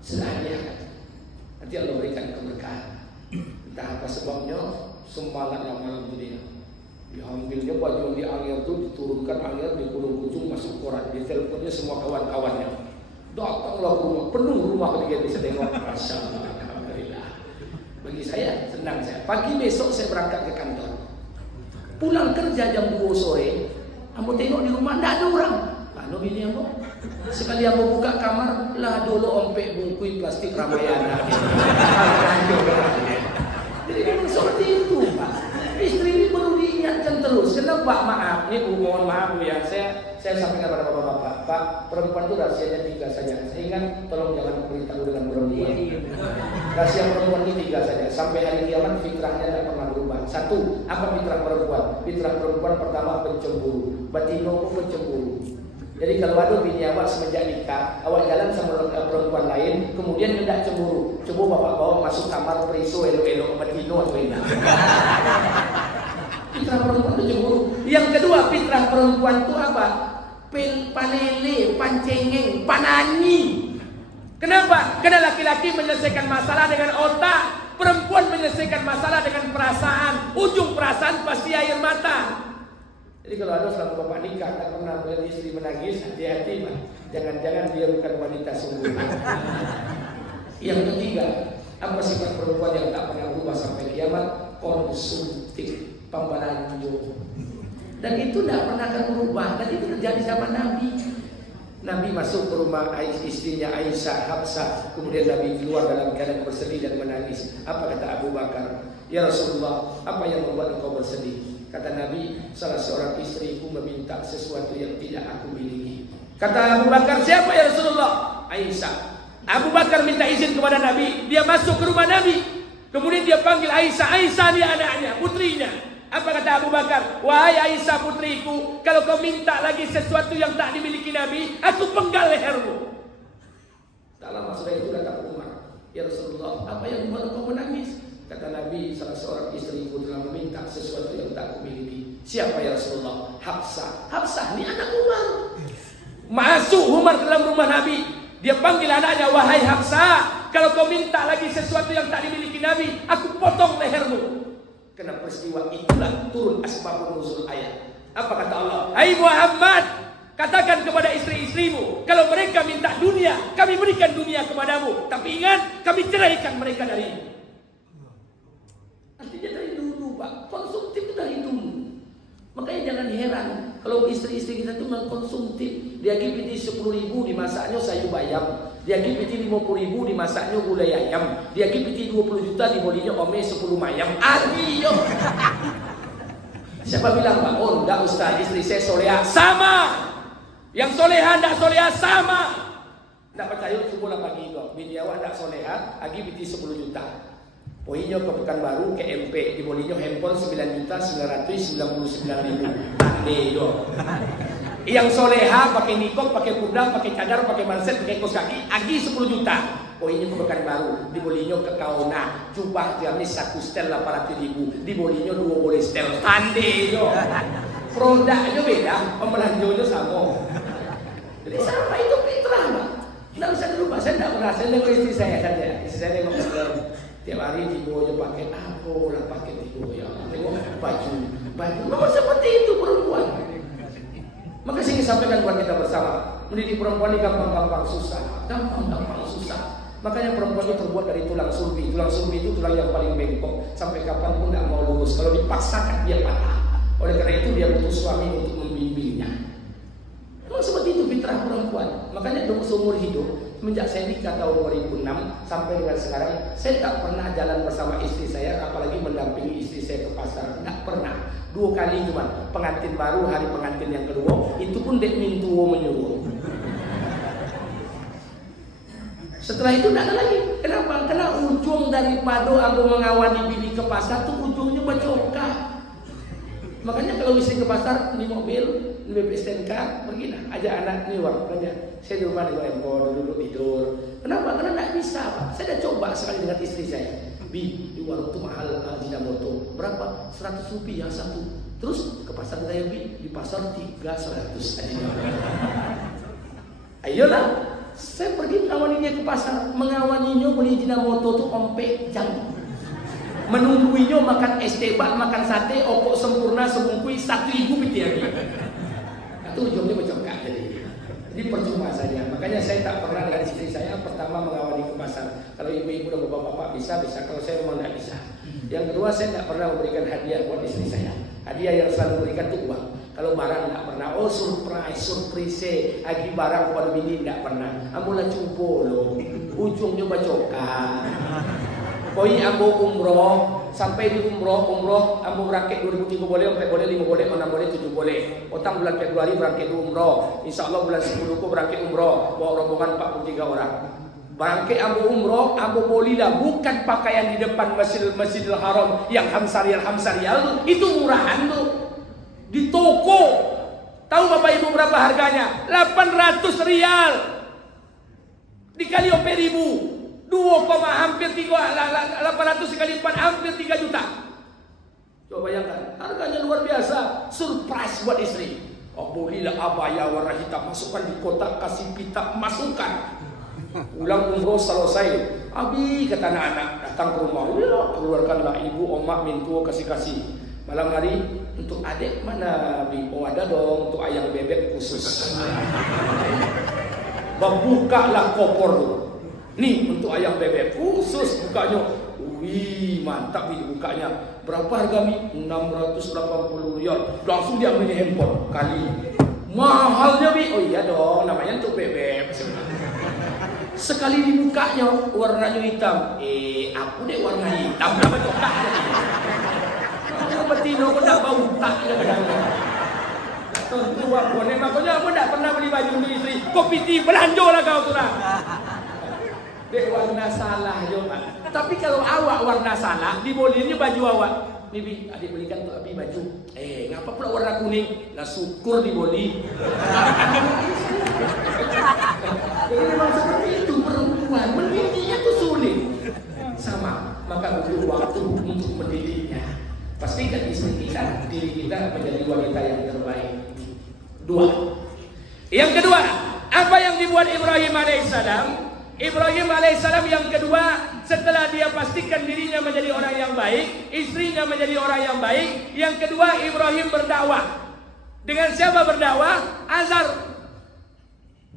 sediakan. Nanti Allah berikan keberkahan. Entah apa sebabnya, semangatnya malam itu dia. Diambilnya baju di angin itu, diturunkan angin, dikulung kucing masuk koran, diteleponnya semua kawan-kawannya. Datanglah rumah, penuh rumah ketika bisa tengok. Masya Allah, alhamdulillah. Bagi saya senang saya. Pagi besok saya berangkat ke kantor. Pulang kerja jam 2 sore, ambo tengok di rumah tidak ada orang. Lalu bini ambo, sekali ambo buka kamar, lah dulu ompek bungkui plastik Ramayana. Jadi memang seperti itu, Pak. Istri ini perlu diingatkan terus. Kenapa? Maaf, ini mohon maaf ya. Saya sampaikan kepada bapak-bapak, Pak, perempuan itu rahasianya 3 saja. Saya ingat, tolong jangan beritahu dengan perempuan. Rahasia perempuan itu 3 saja. Sampai hari kiamat fitrahnya tidak pernah berubah. 1, apa fitrah perempuan? Fitrah perempuan pertama pencemburu. Batino pun pencemburu. Jadi kalau ada bini awak semenjak nikah, awak jalan sama perempuan lain, kemudian hendak cemburu. Coba bapak bawa masuk kamar periso elok-elok batino atau enak. Fitrah perempuan itu cemburu. Yang kedua, fitrah perempuan itu apa? Panele, pancengeng, panani. Kenapa? Karena laki-laki menyelesaikan masalah dengan otak, perempuan menyelesaikan masalah dengan perasaan. Ujung perasaan pasti air mata. Jadi kalau ada selama bapak nikah tak pernah melihat istri menangis, hati-hati Pak. Jangan-jangan dia bukan wanita sungguhan. Yang ketiga, apa sifat perempuan yang tak pernah berubah sampai kiamat? Konsumtif, pembelanjo. Dan itu tidak pernah akan berubah. Dan itu terjadi zaman Nabi. Nabi masuk ke rumah istrinya Aisyah, Hafsah. Kemudian Nabi keluar dalam keadaan bersedih dan menangis. Apa kata Abu Bakar? Ya Rasulullah, apa yang membuat engkau bersedih? Kata Nabi, salah seorang istriku meminta sesuatu yang tidak aku miliki. Kata Abu Bakar, siapa ya Rasulullah? Aisyah. Abu Bakar minta izin kepada Nabi, dia masuk ke rumah Nabi. Kemudian dia panggil Aisyah. Aisyah dia anaknya, putrinya. Apa kata Abu Bakar? Wahai Aisyah putriku, kalau kau minta lagi sesuatu yang tak dimiliki Nabi, aku penggal lehermu. Tak lama sudah itu datang Umar. Ya Rasulullah, apa yang membuat kau menangis? Kata Nabi, salah seorang istriku telah meminta sesuatu yang tak kumiliki. Siapa ya Rasulullah? Hafsah. Hafsah ini anak Umar. Masuk Umar ke dalam rumah Nabi. Dia panggil anaknya, wahai Hafsah, kalau kau minta lagi sesuatu yang tak dimiliki Nabi, aku potong lehermu. Karena peristiwa itulah turun asbabun nuzul ayat. Apa kata Allah? Hai Muhammad, katakan kepada istri-istrimu, kalau mereka minta dunia, kami berikan dunia kepadamu. Tapi ingat, kami ceraikan mereka darimu. Artinya dari dulu Pak, konsumtif itu dari dulu. Makanya jangan heran kalau istri-istri kita itu mengkonsumtif. Dia GPT 10.000 dimasaknya sayur bayam. Dia GPT 50.000 dimasaknya gulai ayam. Dia GPT 20 juta dibolinya ome 10 mayam. Adio. Siapa bilang Pak? Oh enggak Ustaz, istri saya soleha. Sama. Yang soleha enggak soleha sama. Enggak percaya coba pagi itu. Bini awak enggak soleha, lagi GPT 10 juta. Poinnya ke Pekanbaru ke MP dibolinya handphone 9.999.000. Adio. Yang soleha pakai nikop, pakai kudang, pakai cadar, pakai manset, pakai kos kaki, agi 10 juta. Poinnya ke Pekanbaru, dibolinya ke Kauna, jubah gamis 1 stel 800.000, dibolinya 2 boleh stel. Tande yo. Produknya beda, pemelanjonya sama. Jadi sama itu fitrah, Pak. Enggak usah dirubah, saya enggak pernah, saya nengok istri saya saja. Istri saya nengok tiap hari tibonya pakai apa lah, pakai tibo ya. Tengok baju. Memang seperti itu perempuan. Maka saya ingin sampaikan buat kita bersama, mendidik perempuan ini gampang-gampang susah. Gampang-gampang susah. Makanya perempuan itu terbuat dari tulang sulbi. Tulang sulbi itu tulang yang paling bengkok. Sampai kapanpun tidak mau lurus. Kalau dipaksakan dia patah. Oleh karena itu dia butuh suami untuk membimbingnya. Memang seperti itu fitrah perempuan. Makanya seumur hidup, semenjak saya nikah tahun 2006 sampai dengan sekarang, saya tak pernah jalan bersama istri saya, apalagi mendampingi istri saya ke pasar. Tak pernah. 2 kali cuma pengantin baru, hari pengantin yang kedua, itu pun dek mintuo menyuruh. Setelah itu tidak ada lagi. Kenapa? Karena ujung daripada aku mengawani bini ke pasar tuh ujungnya bercokah. Makanya kalau istri ke pasar di mobil, di BPSTNK, pergi lah, ajak anak nih uang, belanja. Saya di rumah di handphone, duduk tidur. Kenapa? Karena tidak bisa, Pak. Saya sudah coba sekali dengan istri saya. Bi, di warung itu mahal Ajinomoto. Berapa? 100 rupiah satu. Terus ke pasar saya Bi, di pasar 300 Ajinomoto. Ayolah, saya pergi mengawani dia ke pasar. Mengawaninya beli Ajinomoto itu ompe jam. Menungguinya makan es teh, makan sate, opok sempurna sebungkui 1.000 lagi. Itu ujungnya bercokak jadi. Jadi percuma saja. Makanya saya tak pernah dengan istri saya pertama mengawali ke pasar. Kalau ibu-ibu dan bapak-bapak bisa. Kalau saya memang tidak bisa. Yang kedua, saya tidak pernah memberikan hadiah buat istri saya. Hadiah yang selalu berikan itu uang. Kalau barang tidak pernah. Oh surprise, agi barang kepada bini tidak pernah. Amulah cubo loh. Ujungnya bercokak. Koi ambo umroh, sampai di umroh ambo berangkat 2003 boleh, 4 boleh, 5 boleh, 6 boleh, 7 boleh. Otang bulan Februari berangkat umroh. InsyaAllah bulan 10 aku berangkat umroh, bawa rombongan 43 orang. Berangkat ambo umroh, ambo bolilah bukan pakaian di depan Masjidil Haram yang hamsarial itu murahan tuh. Di toko. Tahu Bapak Ibu berapa harganya? 800 rial. Dikali 4.000. 800 kali 4 hampir 3 juta. Coba bayangkan, harganya luar biasa. Surprise buat istri. Oh bolilah abaya warna hitam, masukkan di kotak, kasih pita, masukkan. Ulang umroh selesai. Abi kata anak-anak datang ke rumah, ya keluarkanlah ibu, omak, mintu, kasih-kasih. Malam hari untuk adik mana Bi? Oh ada dong, untuk ayam bebek khusus. Bukalah kopor dulu. Nih untuk ayam bebek khusus bukanya. Wih mantap ini bukanya. Berapa harga Mi? 680 rial. Langsung dia ambil handphone kali. Mahalnya Mi. Oh iya dong, namanya untuk bebek. Sekali dibukanya warnanya hitam. Aku deh warna hitam. Kenapa coklat? Aku betina aku tak bau tak. Tentu aku ni makanya aku tak pernah beli baju untuk isteri. Kopi tea belanja lah kau tu lah. Dek warna salah juga. Tapi kalau awak warna salah, dibolehinnya baju awak. Nih Bi, adik belikan untuk Abi baju. Ngapa pula warna kuning? Lah syukur diboli. Jadi memang seperti itu perempuan. Mendidiknya tuh sulit. Sama, maka butuh waktu untuk mendidiknya. Pastikan istri kita, diri kita menjadi wanita yang terbaik. 2. Yang kedua, apa yang dibuat Ibrahim alaihissalam? Ibrahim alaihissalam yang kedua, setelah dia pastikan dirinya menjadi orang yang baik, istrinya menjadi orang yang baik, yang kedua Ibrahim berdakwah. Dengan siapa berdakwah? Azar.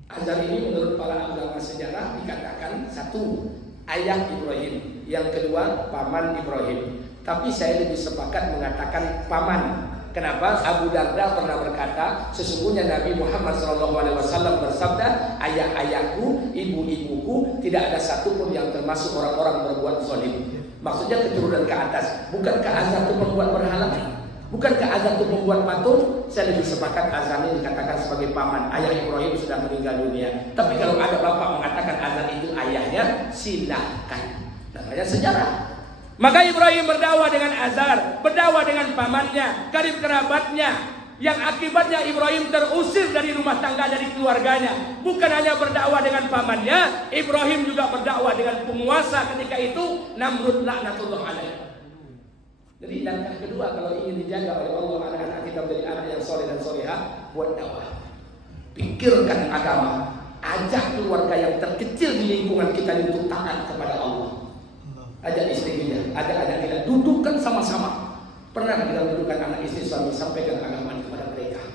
Azar ini menurut para ulama sejarah dikatakan satu, ayah Ibrahim, yang kedua paman Ibrahim. Tapi saya lebih sepakat mengatakan paman. Kenapa? Abu Darda pernah berkata, sesungguhnya Nabi Muhammad SAW bersabda, ayah-ayahku, ibu-ibuku, tidak ada satupun yang termasuk orang-orang berbuat zalim. Maksudnya keturunan ke atas. Bukankah azan itu membuat berhala? Bukankah azan itu membuat patung? Saya lebih sepakat azan ini dikatakan sebagai paman. Ayah Ibrahim sudah meninggal dunia. Tapi kalau ada bapak mengatakan azan itu ayahnya, silakan. Namanya sejarah. Maka Ibrahim berdakwah dengan Azar, berdakwah dengan pamannya, karib kerabatnya, yang akibatnya Ibrahim terusir dari rumah tangga, dari keluarganya. Bukan hanya berdakwah dengan pamannya, Ibrahim juga berdakwah dengan penguasa ketika itu, Namrud laknatullah alaih. Jadi langkah kedua kalau ingin dijaga oleh Allah anak-anak kita menjadi anak yang soleh dan solehah, buat dakwah. Pikirkan agama, ajak keluarga yang terkecil di lingkungan kita untuk taat kepada Allah. Ajak istrinya, ajak anak kita, dudukkan sama-sama. Pernah kita dudukkan anak istri suami, sampaikan agama kepada mereka.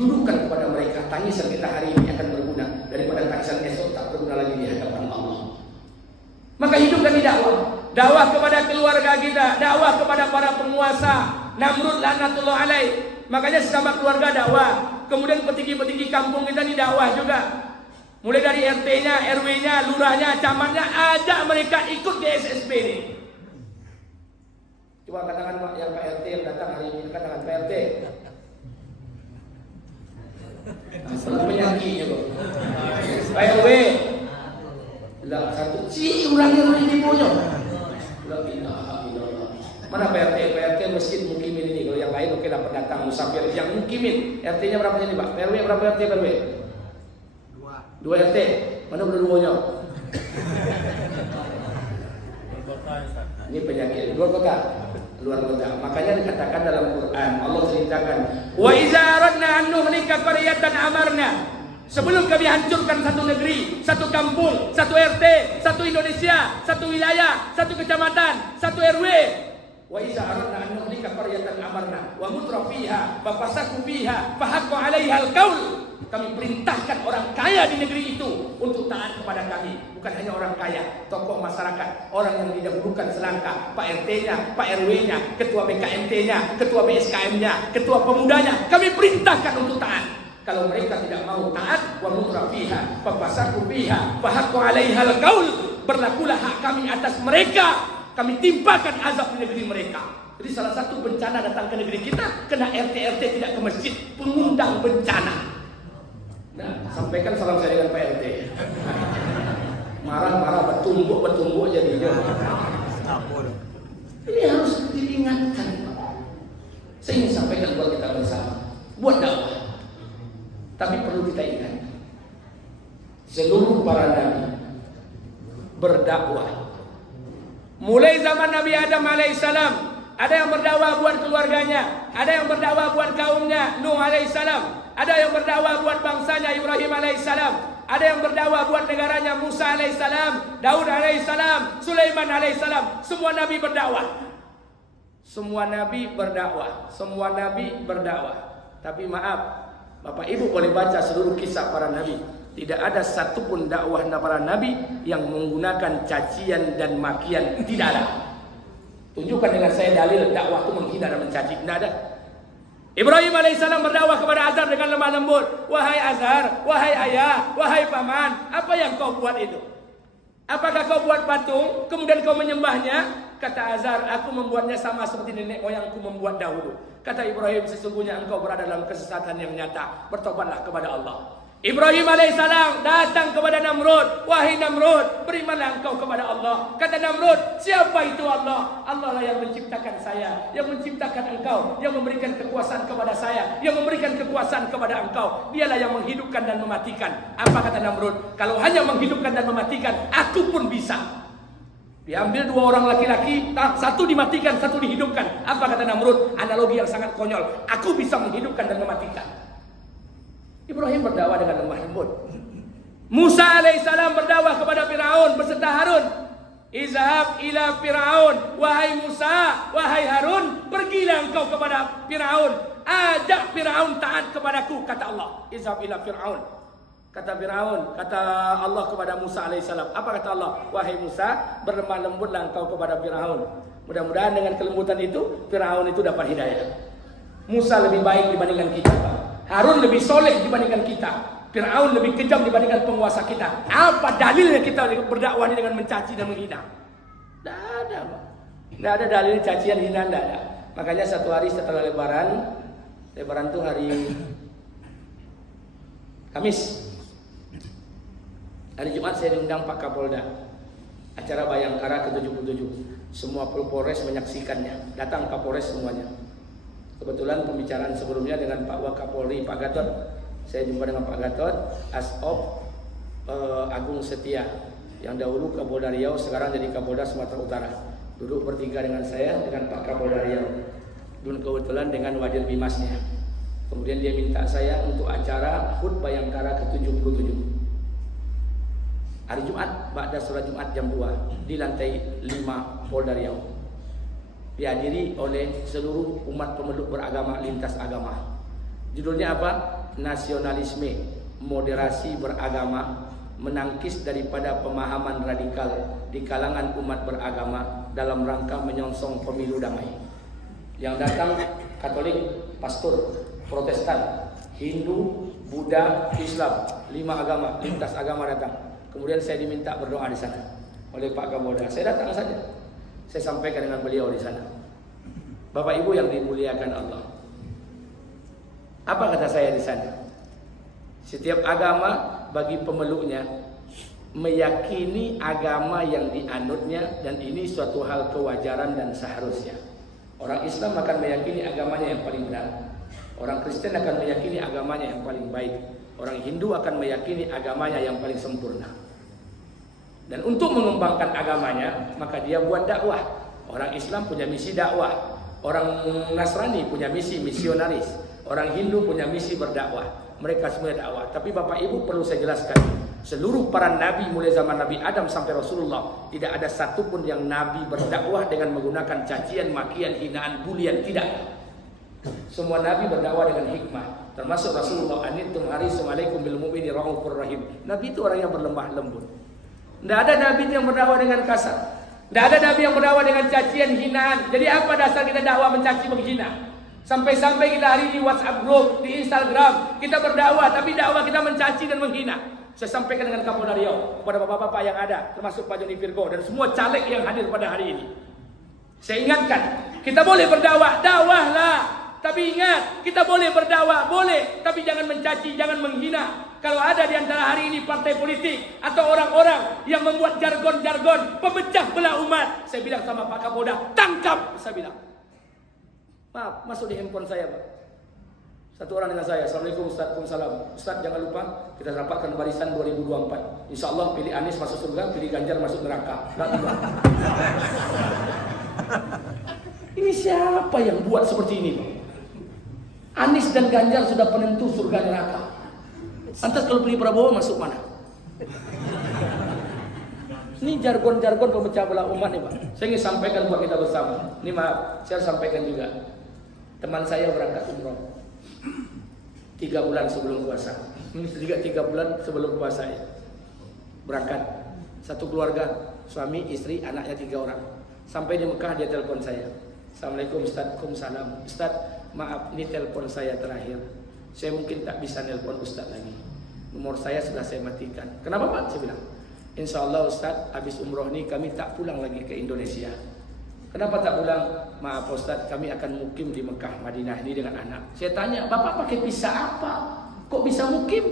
Dudukkan kepada mereka, tangisan kita hari ini akan berguna daripada tangisan esok tak berguna lagi di hadapan Allah. Maka hidupkan di dakwah. Dakwah kepada keluarga kita, dakwah kepada para penguasa. Namrud laknatullah alaih. Makanya sesama keluarga dakwah. Kemudian petinggi-petinggi kampung kita di dakwah juga. Mulai dari RT-nya, RW-nya, lurahnya, camatnya, ajak mereka ikut di SSB ini. Coba katakan Pak, yang Pak RT yang datang hari ini, katakan Pak RT. Nah, penyakitnya kok. Pak RW. Lah satu, si orangnya ini punya. La ilaha illallah. Mana Pak RT? Pak RT masjid Mukimin ini. Kalau yang lain oke lah pendatang musafir. Yang Mukimin, RT-nya berapa ini Pak? RW berapa RT Pak RW? 2 RT, mana berdua-duanya? Ini penyakit luar kota. Makanya dikatakan dalam Quran, Allah ceritakan, wa iza aradna an nuhlika qaryatan amarna. Sebelum kami hancurkan satu negeri, satu kampung, satu RT, satu Indonesia, satu wilayah, satu kecamatan, satu RW. Wa iza aradna an nuhlika qaryatan amarna wa mutrafiha fa fasaku fiha fa haqqa 'alaiha al-qaul. Kami perintahkan orang kaya di negeri itu untuk taat kepada kami. Bukan hanya orang kaya, tokoh masyarakat, orang yang didahulukan selangkah, Pak RT-nya, Pak RW-nya, ketua BKMT-nya, ketua BSKM-nya, ketua pemudanya. Kami perintahkan untuk taat. Kalau mereka tidak mau taat, wa mutrafiha fa fasaku fiha fa haqqa 'alaiha al-qaul. Berlakulah hak kami atas mereka. Kami timpakan azab di negeri mereka. Jadi salah satu bencana datang ke negeri kita, kena RT-RT tidak ke masjid, pengundang bencana. Nah, sampaikan salam saya dengan Pak RT. Marah-marah bertumbuk jadinya. Ini harus diingatkan. Saya ingin sampaikan buat kita bersama, buat dakwah. Tapi perlu kita ingat, seluruh para nabi berdakwah. Mulai zaman Nabi Adam alaihissalam, ada yang berdakwah buat keluarganya, ada yang berdakwah buat kaumnya, Nuh alaihissalam. Ada yang berdakwah buat bangsanya Ibrahim alaihissalam. Ada yang berdakwah buat negaranya Musa alaihissalam, Daud alaihissalam, Sulaiman alaihissalam. Semua nabi berdakwah. Semua nabi berdakwah. Semua nabi berdakwah. Tapi maaf, Bapak Ibu boleh baca seluruh kisah para nabi. Tidak ada satupun dakwah para nabi yang menggunakan cacian dan makian. Tidak ada. Tunjukkan dengan saya dalil dakwah itu menghina dan mencaci. Tidak ada. Ibrahim alaihissalam berdakwah kepada Azar dengan lemah lembut. Wahai Azar, wahai ayah, wahai paman, apa yang kau buat itu? Apakah kau buat patung, kemudian kau menyembahnya? Kata Azar, aku membuatnya sama seperti nenek moyangku membuat dahulu. Kata Ibrahim, sesungguhnya engkau berada dalam kesesatan yang nyata. Bertobatlah kepada Allah. Ibrahim alaihissalam datang kepada Namrud. Wahai Namrud, berimanlah engkau kepada Allah. Kata Namrud, siapa itu Allah? Allah lah yang menciptakan saya, yang menciptakan engkau, yang memberikan kekuasaan kepada saya, yang memberikan kekuasaan kepada engkau. Dialah yang menghidupkan dan mematikan. Apa kata Namrud? Kalau hanya menghidupkan dan mematikan, aku pun bisa. Diambil dua orang laki-laki, satu dimatikan, satu dihidupkan. Apa kata Namrud? Analogi yang sangat konyol. Aku bisa menghidupkan dan mematikan. Ibrahim berdakwah dengan lemah lembut. Musa alaihissalam berdakwah kepada Firaun beserta Harun. Izhab ila Firaun, wahai Musa, wahai Harun, pergilah engkau kepada Firaun. Ajak Firaun taat kepadaku, kata Allah. Izhab ila Firaun. Kata Firaun, kata Allah kepada Musa alaihissalam. Apa kata Allah? Wahai Musa, berlemah lembutlah engkau kepada Firaun. Mudah-mudahan dengan kelembutan itu Firaun itu dapat hidayah. Musa lebih baik dibandingkan kita, Pak. Harun lebih soleh dibandingkan kita. Firaun lebih kejam dibandingkan penguasa kita. Apa dalilnya kita berdakwah dengan mencaci dan menghina? Tidak ada, Pak. Tidak ada dalil cacian hinaan, tidak ada. Makanya satu hari setelah Lebaran itu hari Kamis. Hari Jumat saya diundang Pak Kapolda. Acara Bayangkara ke-77. Semua Polres menyaksikannya. Datang Kapolres semuanya. Kebetulan pembicaraan sebelumnya dengan Pak Wakapolri, Pak Gatot. Saya jumpa dengan Pak Gatot, Asop Agung Setia, yang dahulu Kapolda Riau, sekarang jadi Kapolda Sumatera Utara. Duduk bertiga dengan saya, dengan Pak Kapolda Riau. Dan kebetulan dengan Wadil Bimasnya. Kemudian dia minta saya untuk acara HUT Bayangkara ke-77. Hari Jumat, ba'da sholat Jumat jam 2 di lantai 5 Polda Riau. Dihadiri oleh seluruh umat pemeluk beragama lintas agama. Judulnya apa? Nasionalisme, moderasi beragama, menangkis daripada pemahaman radikal di kalangan umat beragama dalam rangka menyongsong pemilu damai. Yang datang Katolik, Pastor, Protestan, Hindu, Buddha, Islam, 5 agama, lintas agama datang. Kemudian saya diminta berdoa di sana oleh Pak Kapolda. Saya datang saja. Saya sampaikan dengan beliau di sana. Bapak Ibu yang dimuliakan Allah. Apa kata saya di sana? Setiap agama bagi pemeluknya meyakini agama yang dianutnya, dan ini suatu hal kewajaran dan seharusnya. Orang Islam akan meyakini agamanya yang paling benar. Orang Kristen akan meyakini agamanya yang paling baik. Orang Hindu akan meyakini agamanya yang paling sempurna. Dan untuk mengembangkan agamanya, maka dia buat dakwah. Orang Islam punya misi dakwah. Orang Nasrani punya misi misionaris. Orang Hindu punya misi berdakwah. Mereka semua dakwah. Tapi Bapak Ibu perlu saya jelaskan, seluruh para nabi mulai zaman Nabi Adam sampai Rasulullah, tidak ada satupun yang nabi berdakwah dengan menggunakan cacian, makian, hinaan, bulian. Tidak. Semua nabi berdakwah dengan hikmah. Termasuk Rasulullah. Anittum harisun alaikum bil mu'mini raufur rahim. Nabi itu orang yang berlemah lembut. Tidak ada nabi yang berdakwah dengan kasar. Tidak ada nabi yang berdakwah dengan cacian, hinaan. Jadi apa dasar kita dakwah mencaci, menghina? Sampai-sampai kita hari ini WhatsApp group, di Instagram, kita berdakwah, tapi dakwah kita mencaci dan menghina. Saya sampaikan dengan Kapolda Riau, kepada bapak-bapak yang ada, termasuk Pak Joni Virgo, dan semua caleg yang hadir pada hari ini. Saya ingatkan, kita boleh berdakwah, dakwahlah. Tapi ingat, kita boleh berdakwah, boleh, tapi jangan mencaci, jangan menghina. Kalau ada di antara hari ini partai politik atau orang-orang yang membuat jargon-jargon pemecah belah umat, saya bilang sama Pak Kapolda, tangkap, saya bilang. Maaf, masuk di handphone saya, Pak. Satu orang dengan saya, Assalamualaikum Ustaz, Waalaikumsalam. Ustaz, jangan lupa kita rapatkan barisan 2024. Insya Allah pilih Anies masuk surga, pilih Ganjar masuk neraka. Ini siapa yang buat seperti ini, Pak? Anies dan Ganjar sudah penentu surga neraka. Lantas kalau pilih Prabowo masuk mana? Ini jargon-jargon pemecah belah umat nih, Pak. Saya ingin sampaikan buat kita bersama. Ini maaf, saya sampaikan juga. Teman saya berangkat umroh 3 bulan sebelum puasa. Ini 3 bulan sebelum puasa ya. Berangkat. Satu keluarga, suami, istri, anaknya 3 orang. Sampai di Mekah dia telepon saya. Assalamualaikum Ustaz, Waalaikumsalam. Ustaz, maaf ini telepon saya terakhir. Saya mungkin tak bisa nelpon Ustaz lagi. Nomor saya sudah saya matikan. Kenapa Pak? Saya bilang, insya Allah Ustaz, habis umroh ini kami tak pulang lagi ke Indonesia. Kenapa tak pulang? Maaf Ustaz, kami akan mukim di Mekah, Madinah ini dengan anak. Saya tanya, Bapak pakai visa apa? Kok bisa mukim?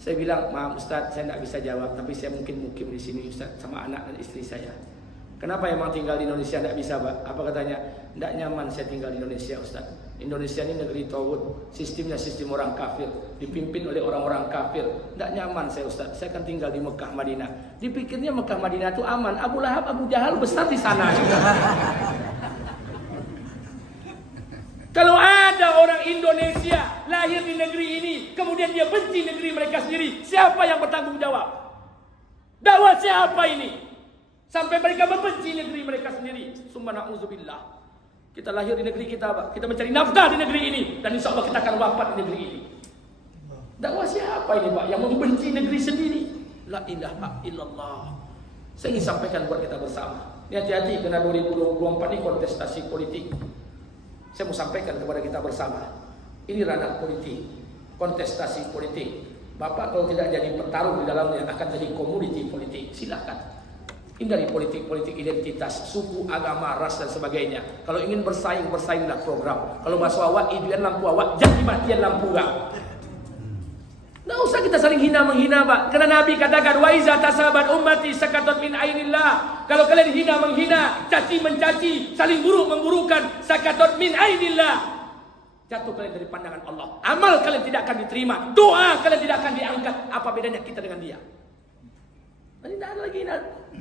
Saya bilang, maaf Ustaz, saya tidak bisa jawab, tapi saya mungkin mukim di sini Ustaz sama anak dan istri saya. Kenapa emang tinggal di Indonesia tidak bisa Pak? Apa katanya? Tidak nyaman saya tinggal di Indonesia Ustaz. Indonesia ini negeri tauhid, sistemnya sistem orang kafir, dipimpin oleh orang-orang kafir. Tidak nyaman saya Ustaz. Saya akan tinggal di Mekah Madinah. Dipikirnya Mekah Madinah itu aman. Abu Lahab, Abu Jahal besar di sana. Kalau ada orang Indonesia lahir di negeri ini, kemudian dia benci negeri mereka sendiri, siapa yang bertanggung jawab? Dakwah siapa ini? Sampai mereka membenci negeri mereka sendiri. Summa na'udzubillah. Kita lahir di negeri kita, Pak. Kita mencari nafkah di negeri ini, dan insya Allah kita akan wafat di negeri ini. Dakwah siapa ini Pak yang membenci negeri sendiri? La ilaha illallah. Saya ingin sampaikan buat kita bersama. Ini hati-hati karena 2024 ini kontestasi politik. Saya mau sampaikan kepada kita bersama. Ini ranah politik, kontestasi politik. Bapak kalau tidak jadi petarung di dalamnya akan jadi komoditi politik. Silakan. Ini dari politik-politik identitas, suku, agama, ras dan sebagainya. Kalau ingin bersaing, bersainglah program. Kalau masuk awak, iduan lampu awak, jadi matian lampu awak. Nggak usah kita saling hina-menghina Pak. Karena Nabi katakan, wa iza tasabat ummati sakatot min ainillah. Kalau kalian hina menghina, caci mencaci, saling buruk memburukan, sakatot min ainillah. Jatuh kalian dari pandangan Allah. Amal kalian tidak akan diterima. Doa kalian tidak akan diangkat. Apa bedanya kita dengan dia? Ini tidak ada lagi,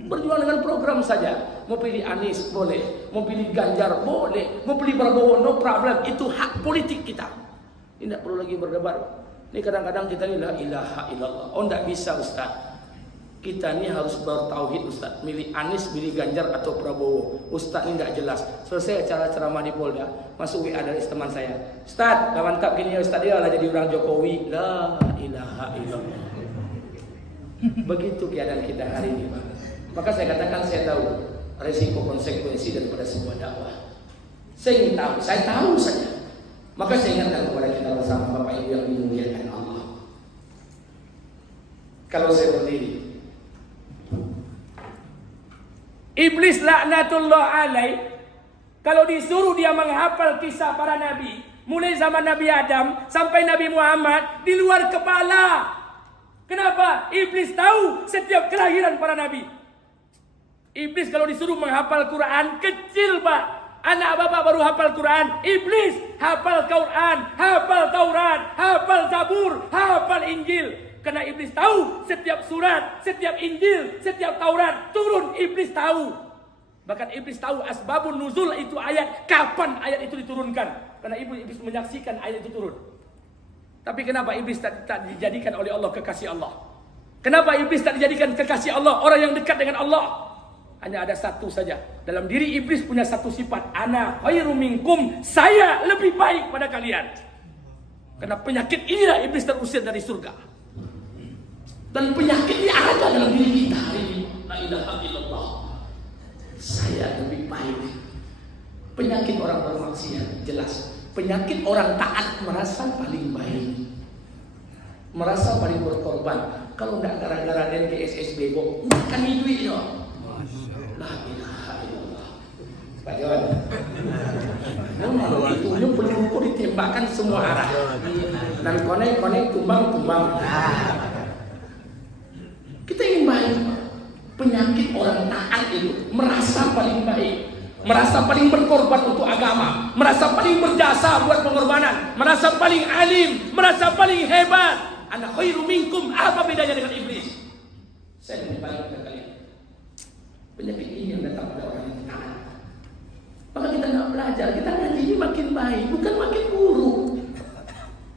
berjuang dengan program saja. Mau pilih Anies boleh, mau pilih Ganjar boleh, mau pilih Prabowo no problem. Itu hak politik kita. Ini tidak perlu lagi berdebat. Ini kadang-kadang kita ini la ilaha illallah. Oh tidak bisa Ustaz. Kita ini harus bertauhid Ustaz. Milih Anies, milih Ganjar atau Prabowo. Ustaz ini tidak jelas. Selesai acara ceramah di Polda, masuk WA dari teman saya. Ustaz, dah mantap gini ya Ustaz, dia lah jadi orang Jokowi. La ilaha illallah. Begitu keadaan kita hari ini Pak. Maka saya katakan saya tahu resiko konsekuensi daripada sebuah dakwah. Saya ingin tahu, saya tahu saja. Maka saya ingatkan kepada kita bersama Bapak Ibu yang dimuliakan Allah. Kalau saya berdiri, Iblis laknatullah alaih, kalau disuruh dia menghafal kisah para nabi, mulai zaman Nabi Adam sampai Nabi Muhammad, di luar kepala. Kenapa? Iblis tahu setiap kelahiran para nabi. Iblis kalau disuruh menghafal Quran, kecil Pak. Anak bapak baru hafal Quran. Iblis hafal Quran, hafal Taurat, hafal Zabur, hafal Injil. Karena Iblis tahu setiap surat, setiap Injil, setiap Taurat turun, Iblis tahu. Bahkan Iblis tahu asbabun nuzul itu ayat, kapan ayat itu diturunkan. Karena Iblis menyaksikan ayat itu turun. Tapi kenapa Iblis tak dijadikan oleh Allah kekasih Allah? Kenapa Iblis tak dijadikan kekasih Allah, orang yang dekat dengan Allah? Hanya ada satu saja. Dalam diri Iblis punya satu sifat. Ana khairum minkum. Saya lebih baik pada kalian. Karena penyakit inilah Iblis terusir dari surga. Dan penyakit ini ada dalam diri kita hari ini. La ilaha illallah. Saya lebih baik. Penyakit orang bermaksiat jelas. Penyakit orang taat merasa paling baik. Merasa paling berkorban. Kalau tidak gara-gara dan GSSB kok makan duit dong. La ilaha illallah. Pak Jawan. Kalau itu peluru ditembakkan semua arah. Dan konek-konek tumbang-tumbang. Kita ingin baik. Penyakit orang taat itu merasa paling baik. Merasa paling berkorban untuk agama, merasa paling berjasa buat pengorbanan, merasa paling alim, merasa paling hebat. Ana khairum minkum. Apa bedanya dengan iblis? Saya lebih baik dari kalian. Penyakit ini yang datang pada orang yang taat. Maka kita tidak belajar, kita ngaji ini makin baik, bukan makin buruk.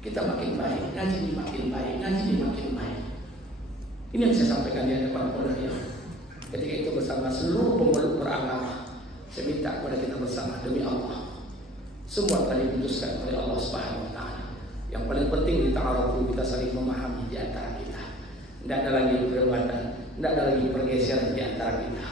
Kita makin baik, ngaji ini makin baik, ngaji ini makin baik. Ini yang saya sampaikan di hadapan Polda. Ketika itu bersama seluruh pemeluk beragama, saya minta kepada kita bersama, demi Allah, semua telah diputuskan oleh Allah Subhanahu Wa Taala. Yang paling penting di ta'aruf kita saling memahami di antara kita. Tidak ada lagi perdebatan, tidak ada lagi pergeseran di antara kita.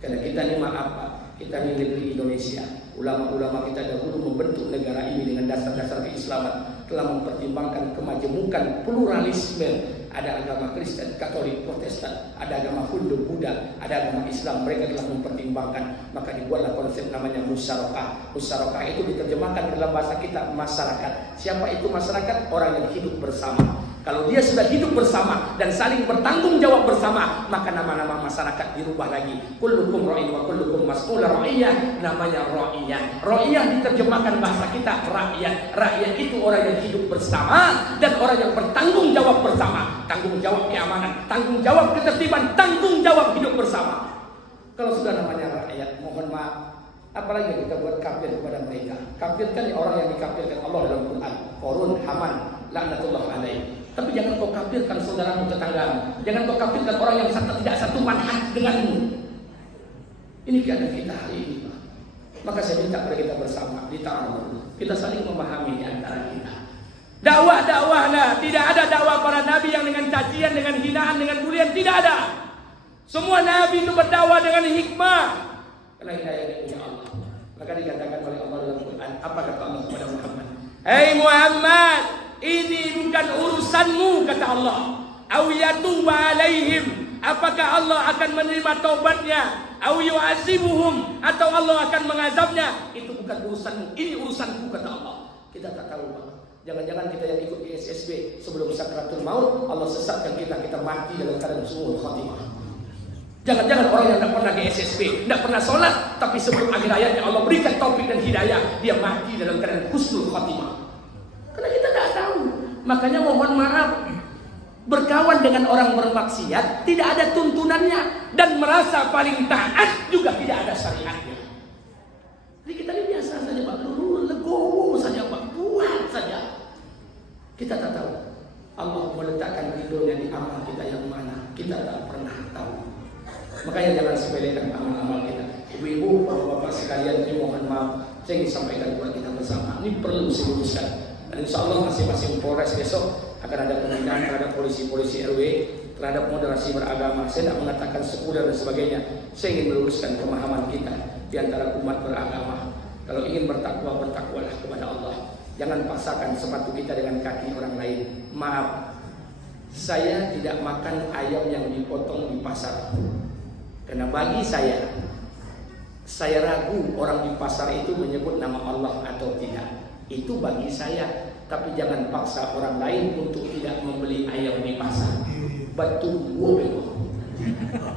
Karena kita ini maaf Pak, kita ini negeri Indonesia. Ulama-ulama kita dahulu membentuk negara ini dengan dasar-dasar keislaman, telah mempertimbangkan kemajemukan pluralisme. Ada agama Kristen, Katolik, Protestan, ada agama Hindu, Buddha, ada agama Islam. Mereka telah mempertimbangkan, maka dibuatlah konsep namanya musyarakah. Musyarakah itu diterjemahkan dalam bahasa kita masyarakat. Siapa itu masyarakat? Orang yang hidup bersama. Kalau dia sudah hidup bersama dan saling bertanggung jawab bersama, maka nama-nama masyarakat dirubah lagi. Kullukum ra'in wa kullukum mas'ul ra'iyah, namanya ra'iyah. Ra'iyah diterjemahkan bahasa kita rakyat. Rakyat itu orang yang hidup bersama dan orang yang bertanggung jawab bersama. Tanggung jawab keamanan, tanggung jawab ketertiban, tanggung jawab hidup bersama. Kalau sudah namanya rakyat, mohon maaf, apalagi kita buat kafir kepada mereka. Kafir kan orang yang dikafirkan Allah dalam Quran. Qarun, Haman, laknatullah alaihi. Tapi jangan kau kafirkan saudaramu, tetanggamu. Jangan kau kafirkan orang yang tidak satu manhaj denganmu. Ini keadaan kita hari ini, Pak. Maka saya minta kepada kita bersama di ta'awun, kita saling memahami di antara kita. Dakwah-dakwahlah, tidak ada dakwah para nabi yang dengan cacian, dengan hinaan, dengan bulian, tidak ada. Semua nabi itu berdakwah dengan hikmah. Karena hidayah ini punya Allah. Maka dikatakan oleh Allah dalam Quran, apa kata Allah kepada Muhammad? Hei Muhammad, ini bukan urusanmu, kata Allah. Awiyatu wa alaihim, apakah Allah akan menerima taubatnya? Aw yu'azibuhum, atau Allah akan mengazabnya? Itu bukan urusanmu, ini urusanku, kata Allah. Kita tak tahu, Pak. Jangan-jangan kita yang ikut di SSB sebelum sakratul maut, Allah sesatkan kita mati dalam keadaan suul khatimah. Jangan-jangan orang yang tidak pernah di SSB, tidak pernah sholat, tapi sebelum akhir hayatnya Allah berikan taufik dan hidayah, dia mati dalam keadaan husnul khatimah. Karena kita tidak tahu. Makanya mohon maaf, berkawan dengan orang bermaksiat tidak ada tuntunannya, dan merasa paling taat juga tidak ada syariatnya. Jadi kita ini biasa saja, Pak, legowo saja, Pak, buat saja. Kita tak tahu Allah meletakkan ridhonya di amal kita yang mana, kita tak pernah tahu. Makanya jangan sepelekan amal-amal kita. Ibu-ibu, bapak-bapak sekalian, ini mohon maaf, saya ingin sampaikan buat kita bersama. Ini perlu diluruskan. Dan insya Allah masing-masing Polres besok akan ada pembinaan terhadap polisi-polisi RW, terhadap moderasi beragama. Saya tidak mengatakan sekuler dan sebagainya. Saya ingin meluruskan pemahaman kita di antara umat beragama. Kalau ingin bertakwa, bertakwalah kepada Allah. Jangan pasangkan sepatu kita dengan kaki orang lain. Maaf, saya tidak makan ayam yang dipotong di pasar. Karena bagi saya ragu orang di pasar itu menyebut nama Allah atau tidak. Itu bagi saya. Tapi jangan paksa orang lain untuk tidak membeli ayam di pasar. Betul,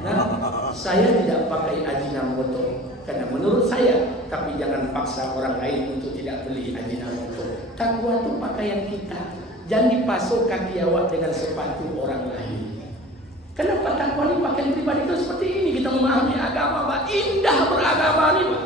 nah, saya tidak pakai ajinomoto karena menurut saya. Tapi jangan paksa orang lain untuk tidak beli ajinomoto. Takwa itu pakaian kita. Jangan dipasok kaki awak dengan sepatu orang lain. Kenapa takwa ini pakaian pribadi itu seperti ini? Kita memahami agama, Pak. Indah beragama ini, Pak.